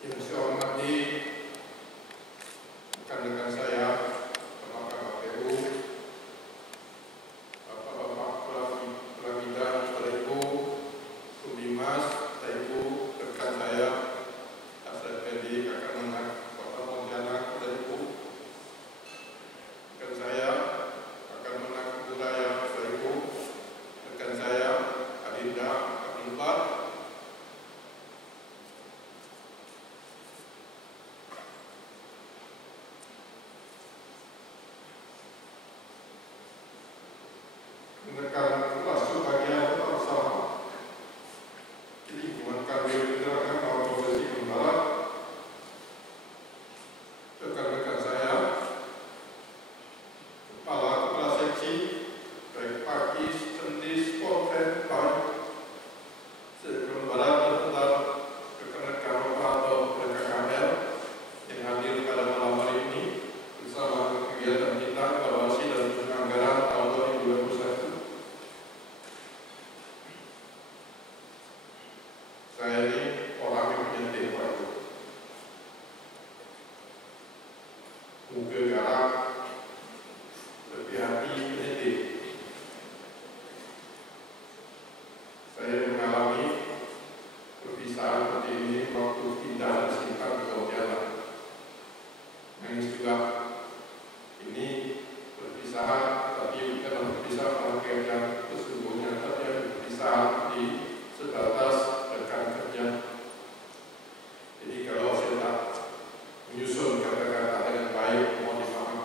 yang saya hormati rekan-rekan saya, Bapak Ibu, Bapak-bapak Pelabidan, Bapak Ibu, Subimas, Bapak Ibu, rekan saya, Asad Fendi, Kakak Menak, Bapak Pontianak, Bapak Ibu, rekan saya, Kakak Menak Budaya, Bapak Ibu, rekan saya, Adinda, Abdullah, menekan masuk bagian bersama. Jadi hubungan kami dengan Provinsi Kalimantan Barat, rekan-rekan saya, kepala seksi, baik Pakis, Tendis, Polres, Kalimantan Barat, serta rekan-rekan operator PKKML yang hadir pada malam hari ini bersama kegiatan kita evaluasi dan anggaran tahun 2021. Saya ini orang yang menyentil Pak Ibu. Muka garang, lebih hati menyentil. Saya mengalami perpisahan seperti ini waktu pindah dan sekitar ke jalan. Nangis juga. Ini perpisahan, tapi bukan perpisahan yang sesungguhnya, tapi perpisahan di sebatas rekan kerja. Jadi kalau saya tak menyusun kata-kata dengan baik, mohon dimaafkan.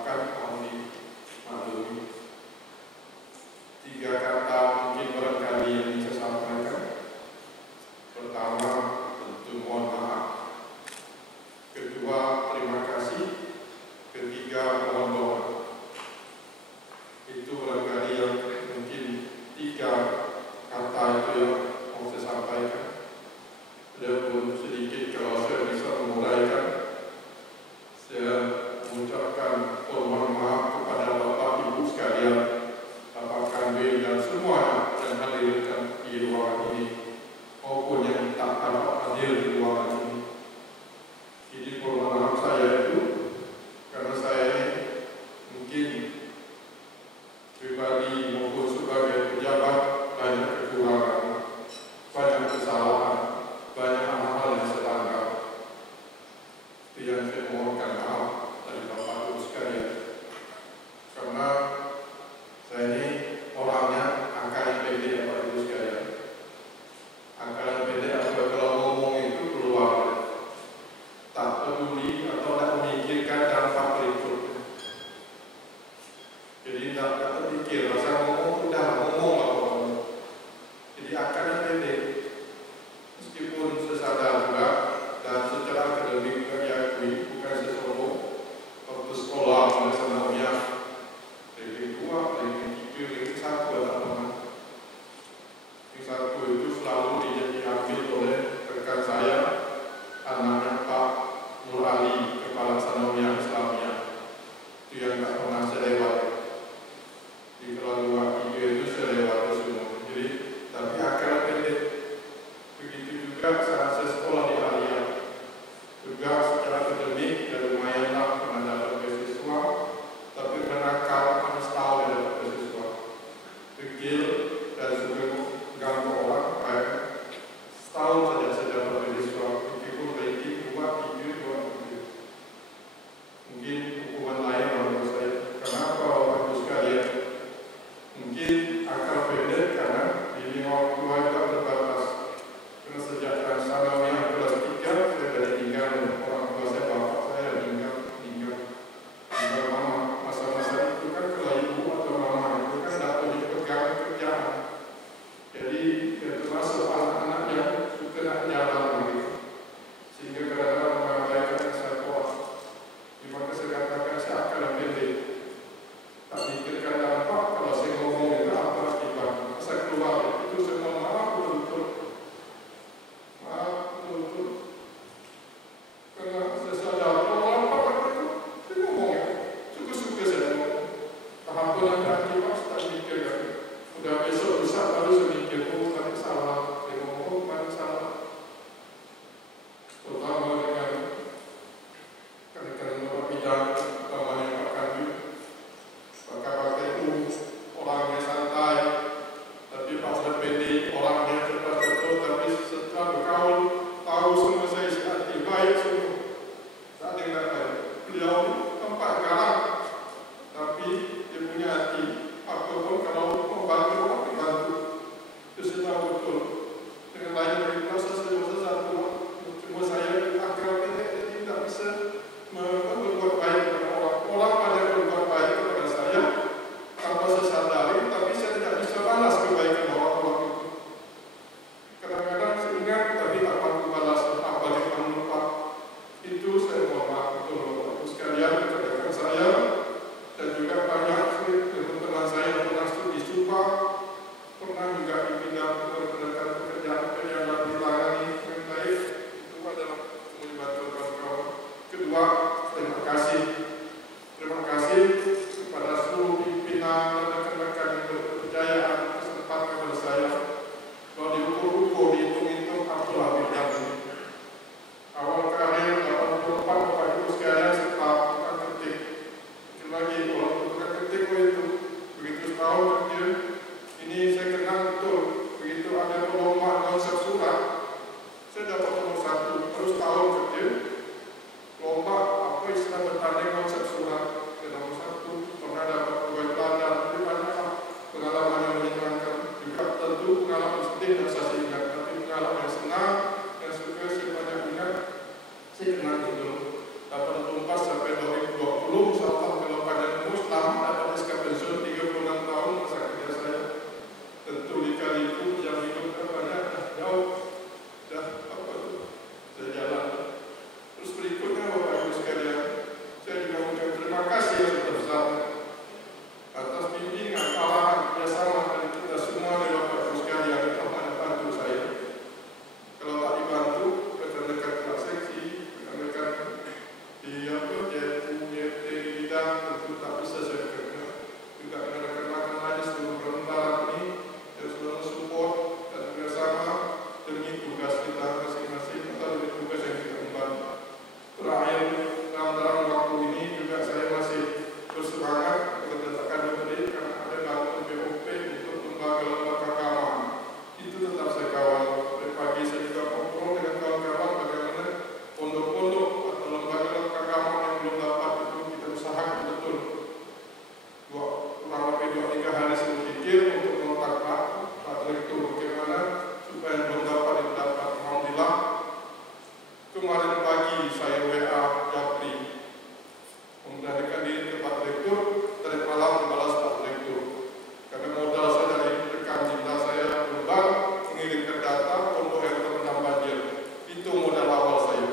mengajukan diri ke Pak Direktur, tadi malam membalas Pak Direktur. Karena modal saya dari rekan cinta saya berubah, mengirimkan data untuk air terendam banjir. Itu modal awal saya.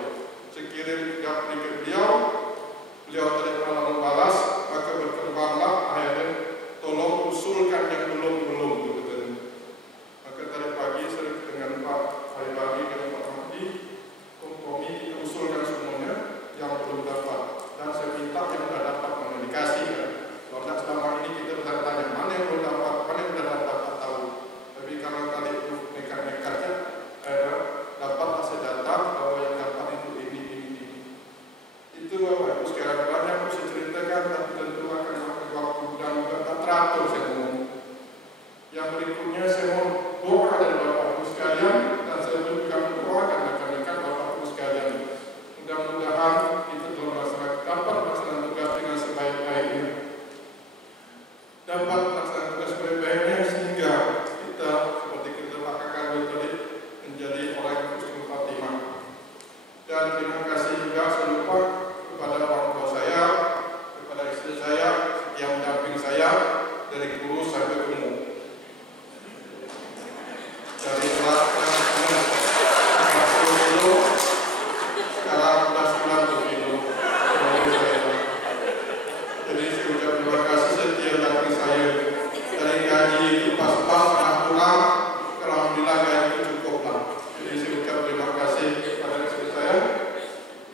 Saya kirim ke beliau, beliau tadi malam membalas, maka berkembanglah akhirnya tolong usulkan yang belum. Maka tadi pagi saya dengan Pak Haibari dan Pak Mahdi, kompromi kita usulkan semuanya yang belum dapat. Dan saya minta yang sudah dapat mana dikasih kan. Kalau tidak selama ini kita bertanya mana yang belum dapat, mana yang sudah dapat tak tahu. Tapi karena tadi itu nekat-nekatnya dapatlah saya data bahwa yang dapat itu ini. Itu Bapak Ibu sekalian banyak saya ceritakan, tapi tentu akan makan waktu dan juga tak teratur saya ngomong. Yang berikutnya saya mohon doa dari Bapak Ibu sekalian, dan saya juga mendoakan rekan-rekan Bapak Ibu sekalian. Mudah-mudahan kita dapat melaksanakan tugas dengan sebaik-baiknya. Dapat melaksanakan tugas sebaik-baiknya sehingga kita seperti kita katakan tadi menjadi orang yang husnul khatimah. Dan terima kasih juga saya lupa kepada orang tua saya, kepada istri saya, yang mendamping saya dari guru sampai umum. Dari kelas 40 kilo, sekarang sudah 90 kilo. Jadi saya ucap terima kasih setia damping saya. Dari gaji itu pas-pas, kurang, alhamdulillah gaji itu cukup lah. Jadi saya ucap terima kasih kepada istri saya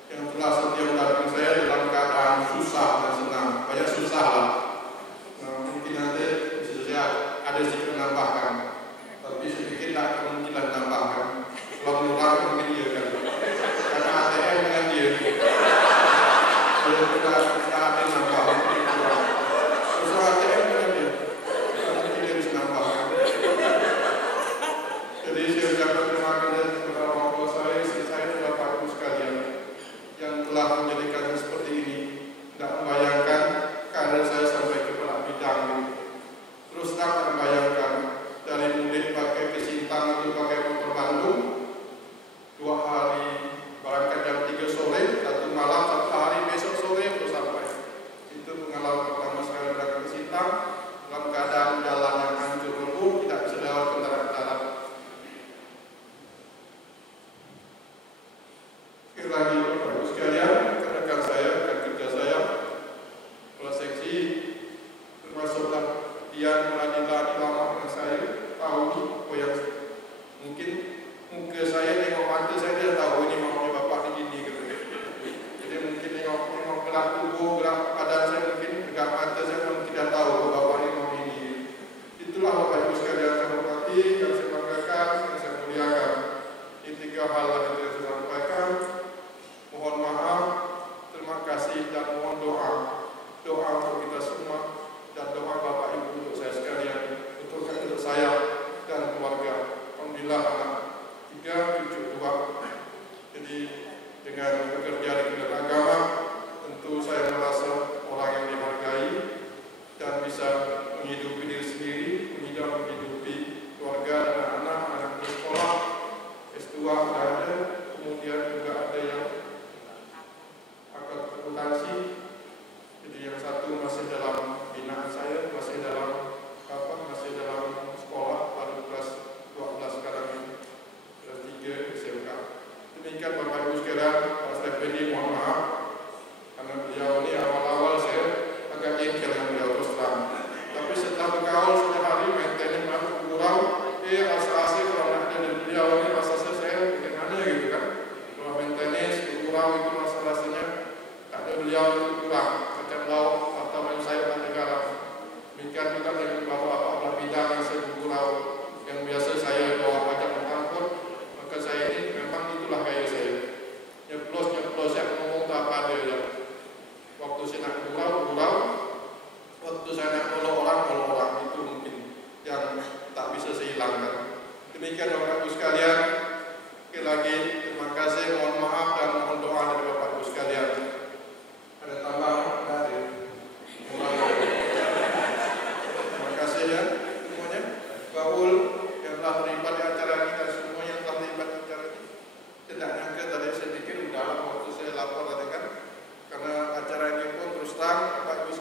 yang telah setia mendamping saya dalam keadaan susah dan senang. Banyak susah lah. Nah, mungkin nanti bisa saja ada sedikit menambahkan. Tapi sedikit tak kemungkinan tambahkan. Kalau menurut mungkin iya kan. Karena ATM dengan dia. Kalau kita ATM nambah.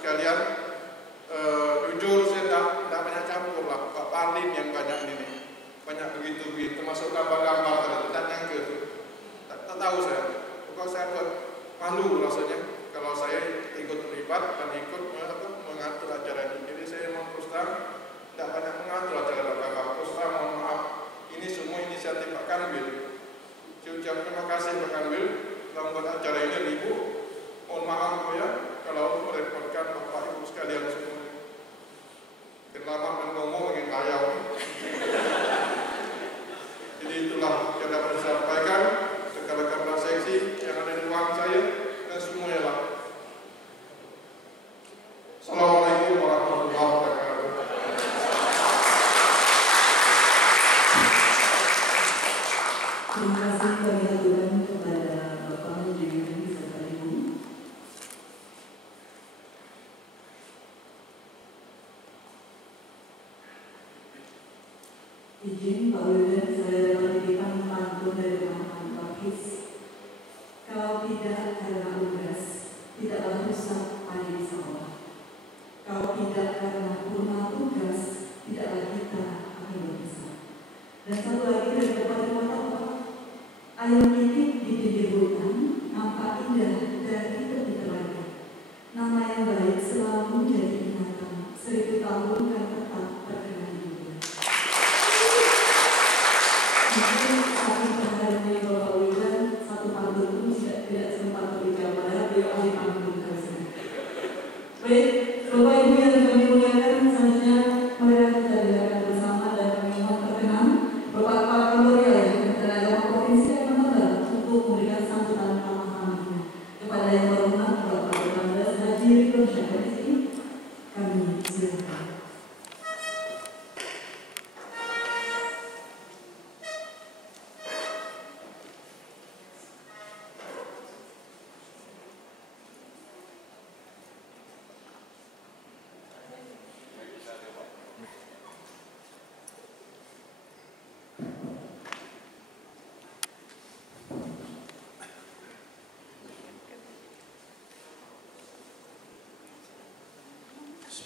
sekalian, jujur saya tidak banyak campur lah. Pak Parlim yang banyak ini, banyak begitu, termasuk gambar-gambar tadi, dan yang ke itu, tak tahu saya. Pokoknya saya buat malu rasanya kalau saya ikut terlibat dan ikut mengatur acara ini. Jadi saya memang terus terang tidak banyak mengatur acara agama. Terus terang mohon maaf, ini semua inisiatif Pak Kanwil. Saya ucap terima kasih Pak Kanwil telah membuat acara ini Ibu. Mohon maaf ya kalau merepotkan Bapak Ibu sekalian semua. Terlambat ngomong ingin kaya. Jadi itulah yang dapat disampaikan rekan-rekan seksi yang ada di ruang saya dan semuanya lah. Assalamualaikum warahmatullahi wabarakatuh. Terima kasih kami aturkan kepada Bapak Menteri beserta Ibu. Izin Pak Wildan, saya dapat titipkan pantun dari Muhammad Pakis. Kalau tidak karena tugas, tidaklah rusak padi sawah. Kalau tidak karena purna tugas, tidaklah kita akan berbesar. Dan satu lagi dari Kabupaten Kota, air titik di pinggir hutan nampak indah dari tepi telaga. Nama yang baik selalu menjadi ingatan, 1000 tahun kan tetap terkenal di dunia. Mungkin saking terhadapnya Bapak Wildan, satu pantun pun tidak sempat berbicara, padahal beliau ahli pantun tersebut. Baik, Bapak Ibu yang kami muliakan, selanjutnya marilah kita dengarkan bersama dan kami mohon perkenan Bapak Kapolri dan Agama Provinsi Kalimantan untuk memberikan sambutan ramah-ramahnya kepada yang berhormat Bapak Komandan Haji Ridwan Syahrizi. Kami silakan.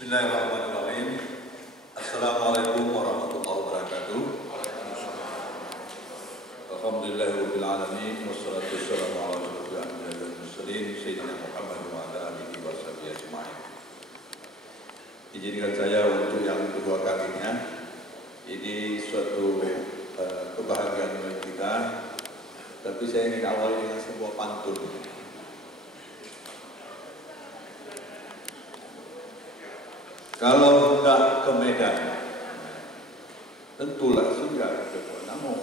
Bismillahirrahmanirrahim. Assalamualaikum warahmatullahi wabarakatuh. Alhamdulillahirabbil alamin wassalatu wassalamu ala asyrofil anbiya'i wal mursalin sayyidina Muhammad wa ala alihi washabihi ajmain. Izinkan saya untuk yang kedua kalinya, ini suatu kebahagiaan bagi kita, tapi saya ingin awali dengan sebuah pantun. Kalau hendak ke Medan, tentulah singgah ke Kuala Namu.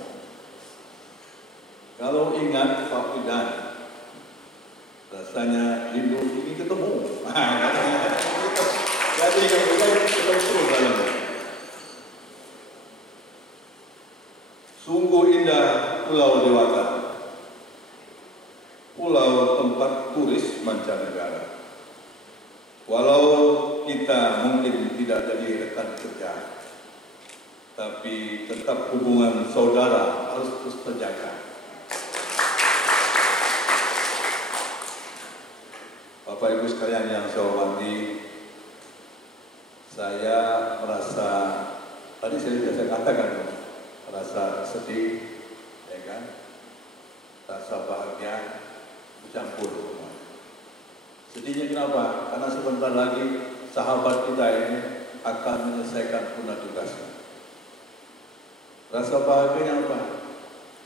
Kalau ingat Pak Wildan, rasanya rindu ini ketemu. Jadi yang mulai ketemu dalamnya. Sungguh indah Pulau Dewata, pulau tempat turis mancanegara. Walau kita mungkin tidak jadi rekan kerja, tapi tetap hubungan saudara harus terus terjaga. Bapak Ibu sekalian yang saya hormati, saya merasa, tadi saya katakan, merasa sedih, ya kan? Rasa bahagia bercampur. Sedihnya kenapa? Karena sebentar lagi sahabat kita ini akan menyelesaikan purna tugasnya. Rasa bahagianya apa?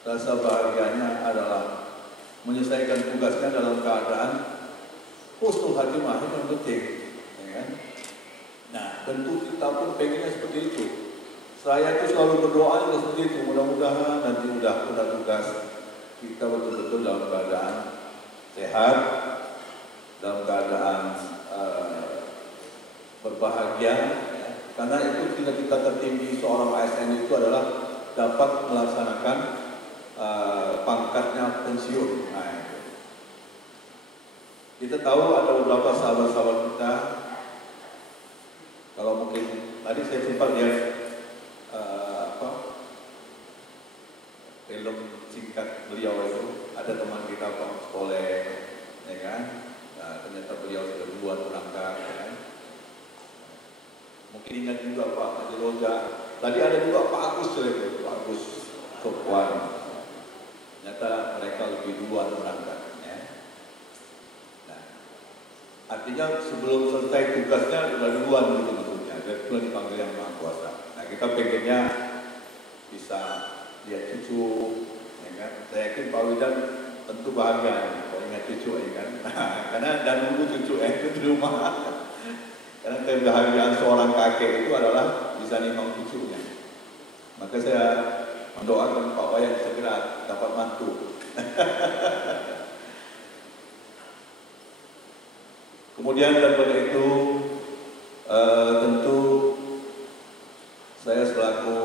Rasa bahagianya adalah menyelesaikan tugasnya dalam keadaan husnul khatimah, itu yang penting. Ya kan? Nah, tentu kita pun pengennya seperti itu. Saya itu selalu berdoa juga seperti itu. Mudah-mudahan nanti udah purna tugas kita betul-betul dalam keadaan sehat, dalam keadaan berbahagia, ya. Karena itu kita tertinggi seorang ASN itu adalah dapat melaksanakan pangkatnya pensiun. Nah, itu. Kita tahu ada beberapa sahabat-sahabat kita, kalau mungkin tadi saya sempat lihat film singkat beliau itu, ada teman kita Pak Soleh, ya kan? Nah, ternyata beliau sudah duluan berangkat, ya kan? Mungkin ingat juga Pak Haji Roja. Tadi ada juga Pak Agus itu, Pak Agus Sopwan. Ternyata mereka lebih duluan berangkat. Ya. Nah, artinya sebelum selesai tugasnya sudah duluan gitu maksudnya. Dan itu dipanggil yang Maha Kuasa. Nah, kita pengennya bisa lihat cucu, ya kan? Saya yakin Pak Widan tentu bahagia kalau ingat cucu, ya kan? Karena dan nunggu cucu di rumah. Karena kebahagiaan seorang kakek itu adalah bisa nimang cucunya. Maka saya mendoakan Pak Wayan segera dapat mantu. Kemudian daripada itu tentu saya selaku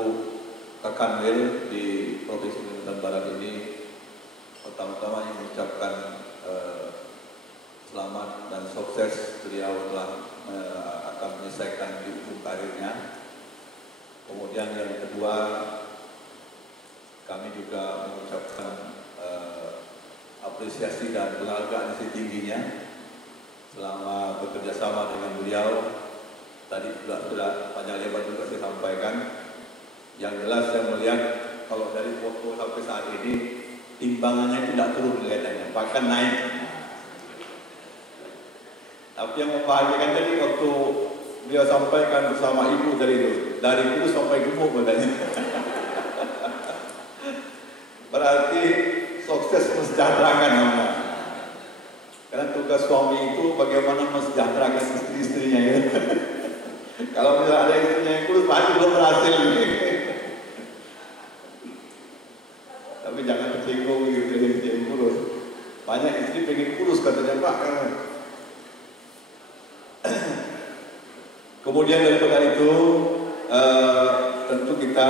Kakanwil di Provinsi Kalimantan Barat ini pertama-tama yang mengucapkan selamat dan sukses beliau telah akan menyelesaikan di ujung karirnya. Kemudian yang kedua, kami juga mengucapkan apresiasi dan penghargaan setingginya selama bekerja sama dengan beliau. Tadi sudah banyak lebar juga saya sampaikan. Yang jelas saya melihat kalau dari foto sampai saat ini timbangannya tidak turun kelihatannya, bahkan naik. Tapi yang membahagiakan tadi waktu dia sampaikan bersama ibu dari kurus sampai gemuk katanya. Berarti sukses mensejahterakan nama. Karena tugas suami itu bagaimana mensejahterakan istri-istrinya ya. Kalau misalnya ada istrinya yang kurus, pasti belum berhasil. Tapi jangan tersinggung gitu istri yang kurus. Banyak istri pengen kurus katanya Pak. Kemudian daripada itu tentu kita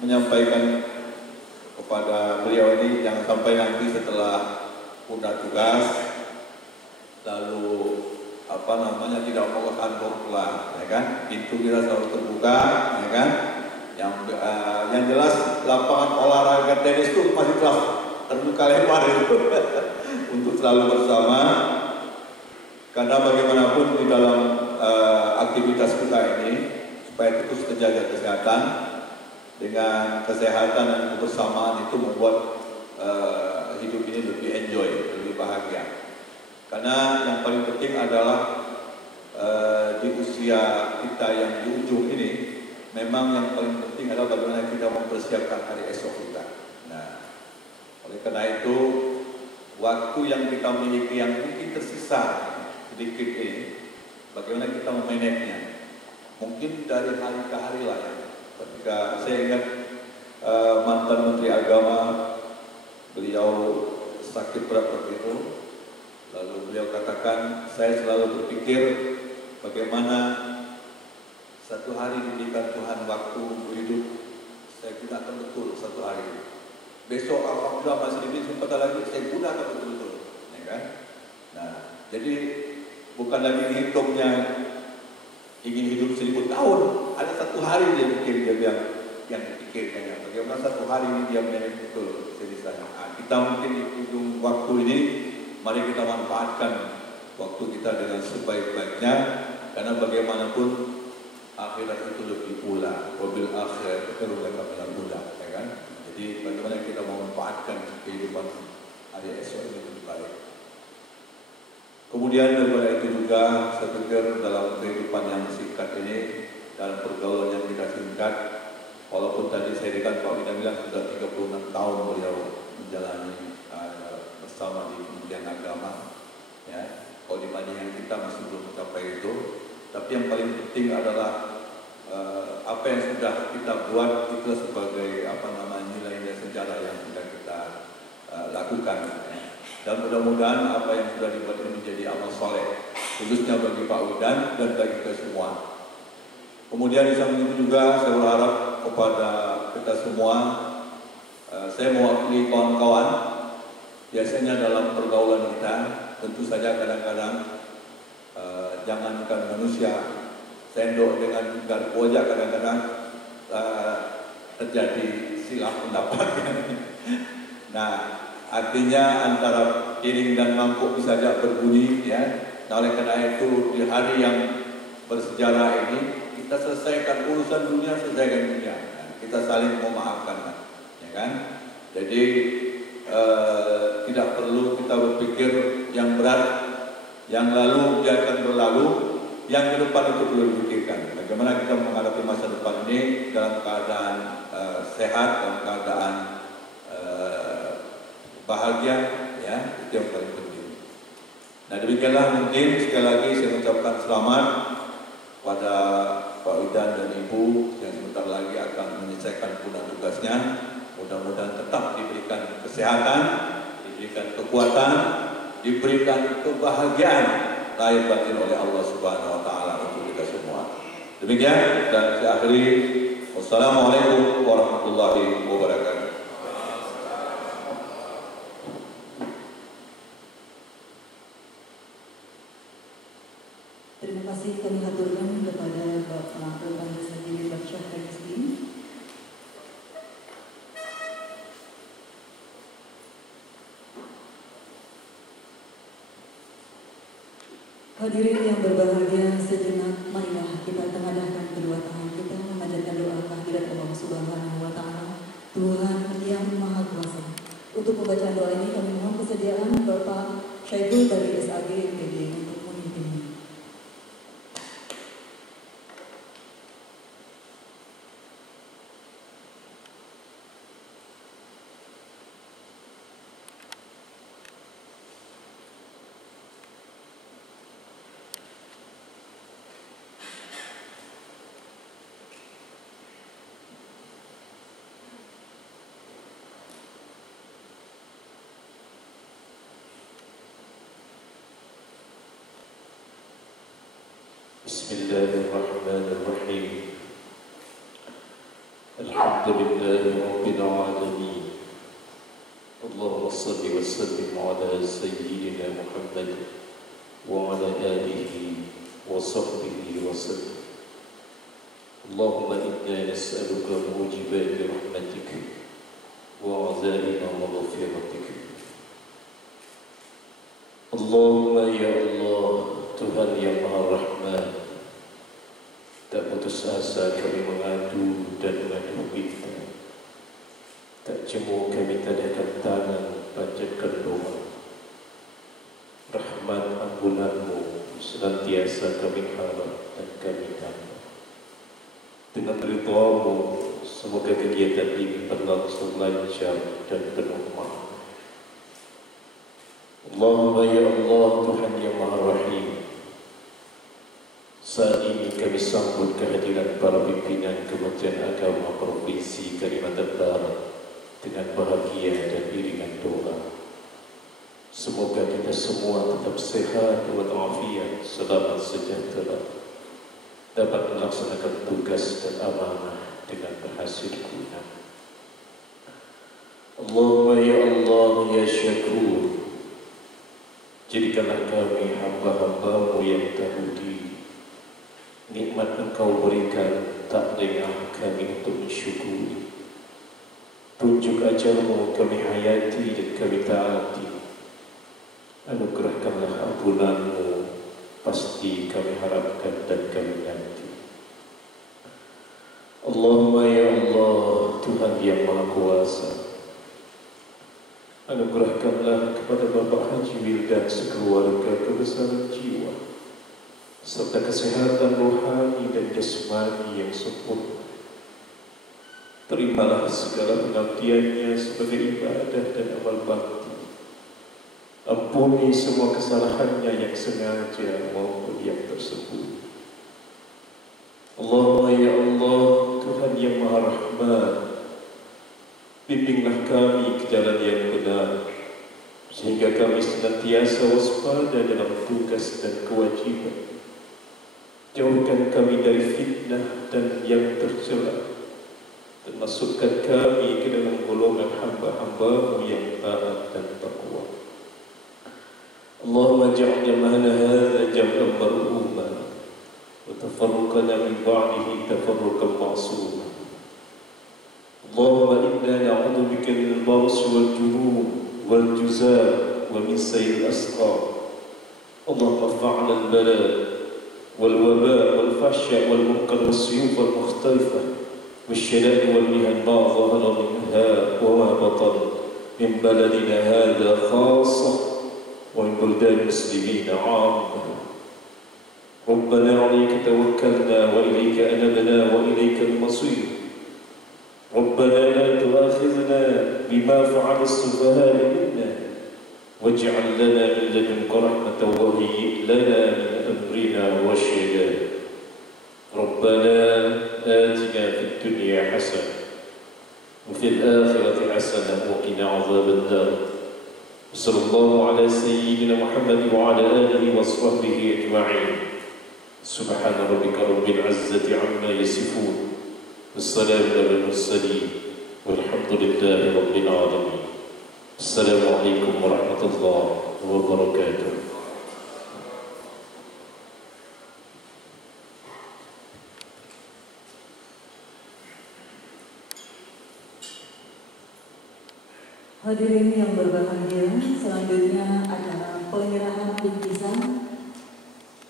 menyampaikan kepada beliau ini jangan sampai nanti setelah udah tugas lalu tidak mau ke kantor pulang, ya kan? Pintu kita selalu terbuka, ya kan? Yang jelas lapangan olahraga tenis itu masih telah terbuka lebar itu untuk selalu bersama. Karena bagaimanapun di dalam aktivitas kita ini supaya terus terjaga kesehatan, dengan kesehatan dan kebersamaan itu membuat hidup ini lebih enjoy, lebih bahagia. Karena yang paling penting adalah di usia kita yang di ujung ini, memang yang paling penting adalah bagaimana kita mempersiapkan hari esok kita. Nah, oleh karena itu waktu yang kita miliki yang mungkin tersisa sedikit ini, bagaimana kita memanagenya? Mungkin dari hari ke hari lah ya. Ketika saya ingat mantan Menteri Agama, beliau sakit berat waktu itu, lalu beliau katakan, saya selalu berpikir bagaimana satu hari diberikan Tuhan waktu untuk hidup, saya gunakan betul satu hari. Besok alhamdulillah masih diberi kesempatan lagi, saya gunakan betul-betul, ya kan? Nah, jadi bukan lagi hitungnya ingin hidup 1000 tahun, ada satu hari dia pikir, dia bilang yang dipikirkannya bagaimana satu hari ini dia menjadi betul sedisanya. Nah, kita mungkin di ujung waktu ini, mari kita manfaatkan waktu kita dengan sebaik-baiknya, karena bagaimanapun akhirat itu lebih pula, wabil akhir itu lebih pula, ya kan? Jadi bagaimana kita memanfaatkan kehidupan hari esok ini lebih baik. Kemudian daripada itu juga saya pikir dalam kehidupan yang singkat ini, dalam pergaulan yang kita singkat, walaupun tadi saya dengar Pak Widan bilang sudah 36 tahun beliau menjalani bersama di Kementerian Agama, ya. Kalau dibandingkan kita masih belum mencapai itu, tapi yang paling penting adalah apa yang sudah kita buat itu sebagai nilai-nilai sejarah yang sudah kita lakukan. Dan mudah-mudahan apa yang sudah dibuat ini menjadi amal soleh, khususnya bagi Pak Widan dan bagi kita semua. Kemudian di samping itu juga saya berharap kepada kita semua, saya mewakili kawan-kawan, biasanya dalam pergaulan kita, tentu saja kadang-kadang jangankan manusia, sendok dengan garpu aja kadang-kadang terjadi silah pendapat. Nah, artinya antara piring dan mangkuk bisa saja berbunyi, ya. Nah, oleh karena itu di hari yang bersejarah ini kita selesaikan urusan dunia, selesaikan dunia. Kita saling memaafkan, ya kan? Jadi tidak perlu kita berpikir yang berat, yang lalu biarkan berlalu, yang ke depan itu perlu dipikirkan. Bagaimana kita menghadapi masa depan ini dalam keadaan sehat, dalam keadaan bahagia, ya, itu yang paling penting. Nah, demikianlah mungkin sekali lagi saya mengucapkan selamat pada Pak Widan dan Ibu yang sebentar lagi akan menyelesaikan punah tugasnya. Mudah-mudahan tetap diberikan kesehatan, diberikan kekuatan, diberikan kebahagiaan lahir batin oleh Allah Subhanahu wa taala untuk kita semua. Demikian dan saya akhiri. Wassalamualaikum warahmatullahi wabarakatuh. Terima kasih kami haturkan kepada Bapak Profesor Sajid Baksyah Kalistin. Hadirin yang berbahagia, sejenak marilah kita tengadahkan kedua tangan kita memanjatkan doa kehadirat Allah Subhanahu wa taala, Tuhan yang Maha Kuasa. Untuk pembacaan doa ini kami mohon kesediaan Bapak Syaiful dari SAG MPD untuk memimpinnya. Bismillahirrahmanirrahim. Alhamdulillahi rabbil alamin. Allahumma shalli wa sallim ala sayyidina Muhammad wa ala alihi wa sahbihi wa sallam. Allahumma inna nas'aluka mujibati rahmatika wa azaima maghfiratika. Allahumma ya Allah, Tuhan yang Maha Rahman, tak putus asa kami mengadu dan mengadu minta. Tak jemu kami tadahkan tangan, panjatkan doa. Rahmat ampunanmu senantiasa kami harap dan kami tanda. Dengan ridhamu, semoga kegiatan ini berlangsung lancar dan penuh makna. Allahumma ya Allah, Tuhan yang Maha Rahim, saat ini kami sambut kehadiran para pimpinan Kementerian Agama Provinsi Kalimantan Barat dengan bahagia dan iringan doa. Semoga kita semua tetap sehat walafiat, selamat sejahtera, dapat melaksanakan tugas dan amanah dengan berhasil guna. Allahumma ya Allah ya Syakur, jadikanlah kami hamba-hambamu yang tahu diri. Nikmat Engkau berikan tak dengar kami untuk mensyukuri. Tunjuk ajarmu kami hayati dan kami taati. Anugerahkanlah ampunanmu, pasti kami harapkan dan kami nanti. Allahumma ya Allah, Tuhan yang Maha Kuasa, anugerahkanlah kepada Bapak Haji Wildan sekeluarga kebesaran jiwa, serta kesehatan rohani dan jasmani yang sempurna. Terimalah segala pengabdiannya sebagai ibadah dan amal bakti. Ampuni semua kesalahannya yang sengaja maupun yang tersembunyi. Allahumma ya Allah, Tuhan yang Maha Rahman, bimbinglah kami ke jalan yang benar, sehingga kami senantiasa waspada dalam tugas dan kewajiban. Jauhkan kami dari fitnah dan yang tercela, dan masukkan kami ke dalam golongan hamba-hambamu yang taat dan taqwa. Allahumma ja'al jam'ana hadha jam'an marhuma, wa tafarruqana min ba'dihi tafarruqan ma'suma. Allahumma inna na'udhu bika min al-baras wal junub wal juzam wa min sayyi al-asqam. Allahumma fa'ala al-bala والوباء والفحش والفحشاء والمنكر والسيوف المختلفة والشلال والمهن ما ظهر منها وما بطن من بلدنا هذا خاصة ومن بلدان المسلمين عامة. ربنا عليك توكلنا وإليك أنبنا وإليك المصير. ربنا لا تؤاخذنا بما فعل السفهاء منا واجعل لنا من لدنك رحمة وهيئ لنا من أمرنا رشدا. ربنا آتنا في الدنيا حسنة وفي الآخرة حسنة وقنا عذاب النار. صلى الله على سيدنا محمد وعلى آله وصحبه أجمعين. سبحان ربك رب العزة عما يصفون والسلام على المرسلين والحمد لله رب العالمين. السلام عليكم ورحمة الله وبركاته. Hadirin yang berbahagia, selanjutnya acara penyerahan bingkisan.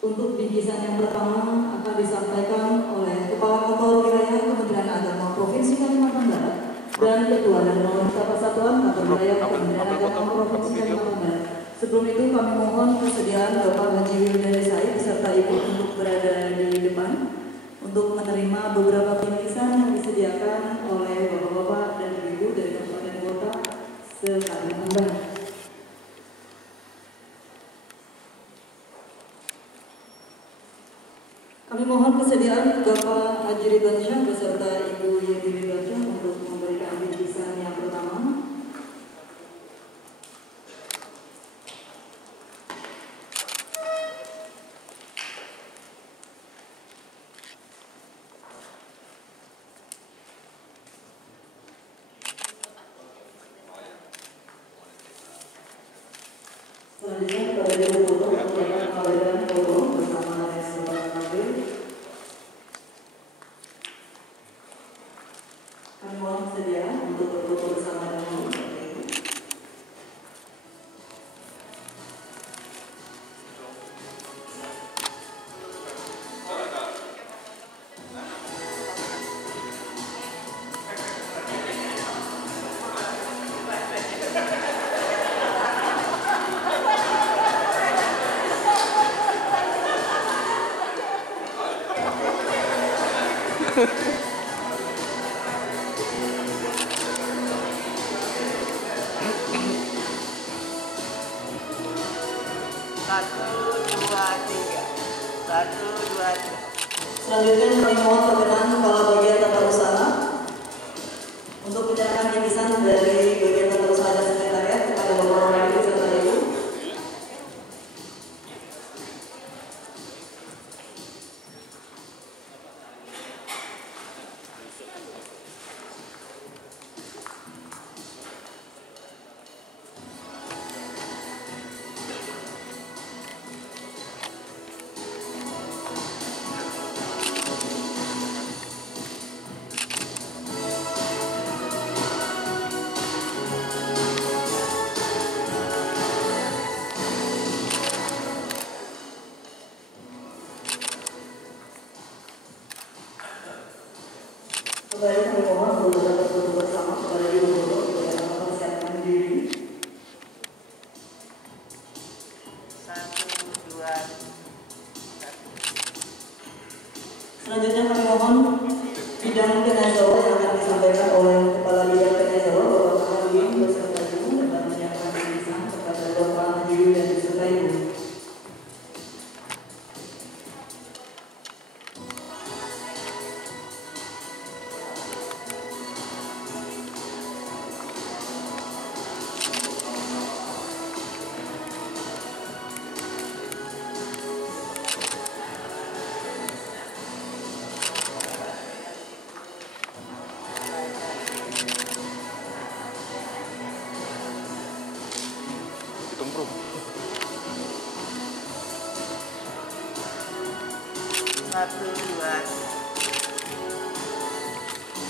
Untuk bingkisan yang pertama akan disampaikan oleh Kepala Kantor Wilayah Kementerian Agama Provinsi Kalimantan Barat dan Ketua dan Pemerintah Persatuan Kantor Wilayah Kementerian Agama Provinsi Kalimantan Barat. Sebelum itu kami mohon kesediaan Bapak Haji Wildari Said beserta Ibu untuk berada di depan untuk menerima beberapa bingkisan yang disediakan oleh Bapak-Bapak dan Ibu dari Kabupaten Kota se-Kalimantan Barat. Kami mohon kesediaan Bapak Haji Ridwan Syah beserta Ibu Yeni Ridwan Syah untuk memberikan bingkisan yang pertama. Selanjutnya kepada Ibu Foto menyampaikan pengawalan foto bersama dengan Bapak Nabil. Kami mohon sedia untuk berfoto bersama dengan Bapak Ibu. Selanjutnya kami mohon perkenan Kepala Bagian Tata Usaha untuk menyerahkan bingkisan dari Bagian Tata Usaha dan Sekretariat kepada Bapak Rohani beserta Ibu. Kembali kami mohon untuk dapat foto bersama kepada Ibu Foto untuk dapat mempersiapkan diri. 1, 2, 1. Selanjutnya kami mohon bidang kenazawa yang akan disampaikan oleh Kepala Bidang Kenazawa Bapak Halim beserta Ibu dan menyiapkan bingkisan kepada Bapak Haji dan beserta Ibu.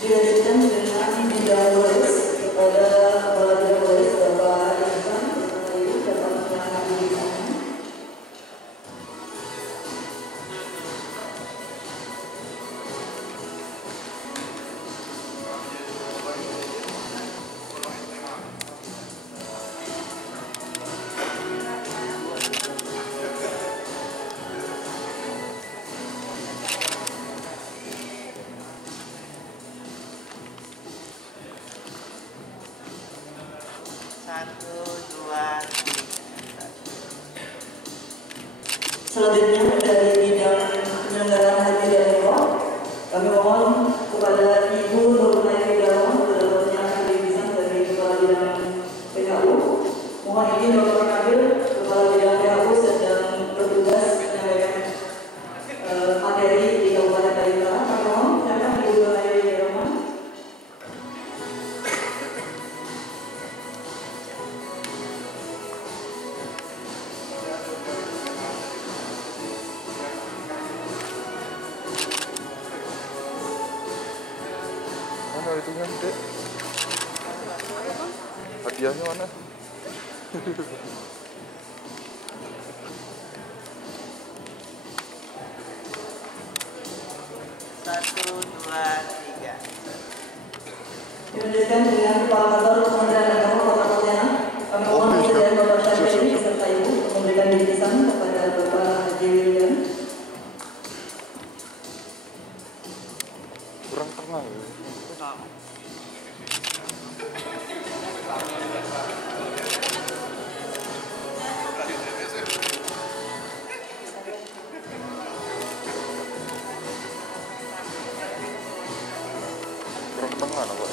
Dilanjutkan dengan bidang waris kepada Kepala Bidang Waris Bapak Irfan beserta Ibu dapat menyerahkan bingkisannya. Selanjutnya dari bidang penyelenggaraan haji dan umroh, kami mohon kepada Ibu Nurmaya Widarwan beserta ahli lisan dari Kepala Bidang PKU. Mohon izin Dr. Nabil, Kepala Bidang PKU sedang bertugas menyampaikan materi di Kabupaten Kalimantan. Kami mohon silakan Ibu Nurmaya Widarwan. Mana itunya, Dek? Hadiahnya mana? Dilanjutkan dengan Kepala Kantor Kementerian Agama Kota Pontianak. Kami mohon kesediaan Bapak Syafri beserta Ibu memberikan bingkisan kepada Bapak Haji William. Kurang tengah ya. Kurang tengah apa?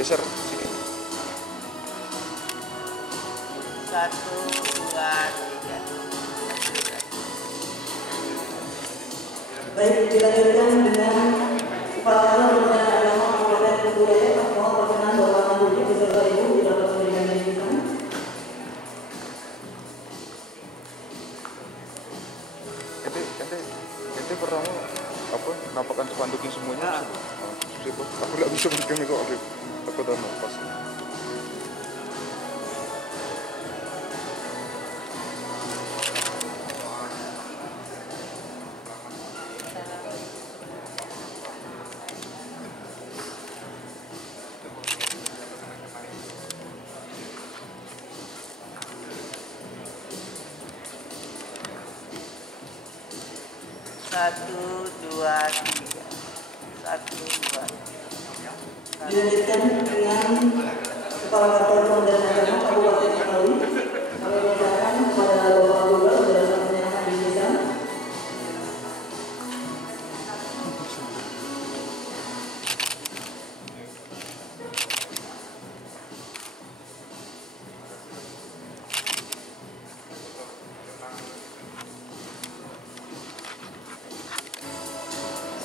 Geser sedikit. 1, 2, 3. Baik, dilanjutkan dengan Kepala Kantor Kementerian Agama Kabupaten Bogor. Kami mohon perkenan Bapak Nanduri beserta Ibu di dalam memberikan bingkisan. Ente pernah apa nampakkan spanduknya semuanya? Aku nggak bisa megang itu, aku udah nafas. Satu, dua, tiga. 1, 2. Dilanjutkan dengan Kepala Kantor Kementerian Agama Kabupaten Ngawi. Kami persilakan kepada Bapak Gubernur dalam penyerahan bingkisan.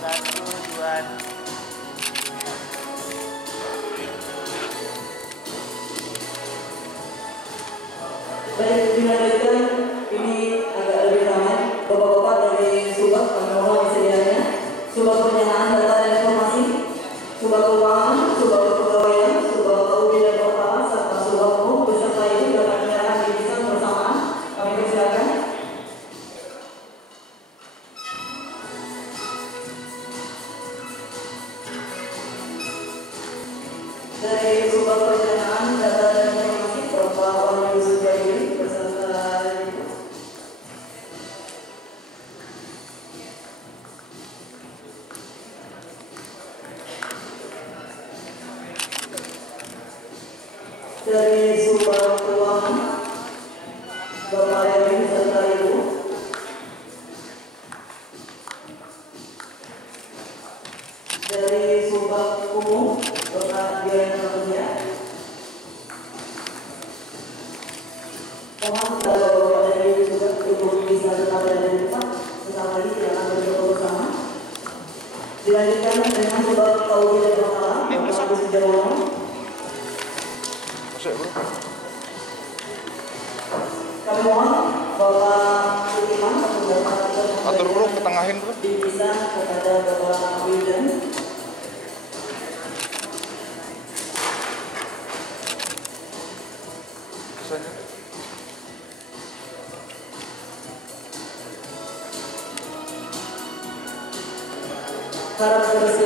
Satu, dua. Baik, dilanjutkan, ini agak lebih ramai. Bapak-bapak dari Subak, kami mohon disediakannya. Subak Perencanaan Data dan Informasi, Subak Keuangan, Subak Kepegawaian, Subak Keuangan dan Kepala, serta Subak Umum beserta Ibu dapat penyerahan bingkisan bersamaan. Kami persilakan. Dari Subak Perencanaan Data dan Informasi, Bapak Wahyu Sudrajili beserta Ibu. Dari Subak Keuangan, Bapak Erwin beserta Ibu. Dari Subak Umum, Bapak Dian Ramadhan. Mohon kepada Bapak dari Subak untuk bisa tetap berada di tempat. Sesaat lagi kita akan berdoa bersama. Dilanjutkan dengan Subak Keuangan dan Kepala, Bapak Agus Sejawano. Masuk, Bro. Kami mohon Bapak Sudirman untuk dapat Atur, Bro, ketengahin, Bro. bingkisan kepada Bapak Wildan. Sisanya. Harap bersedia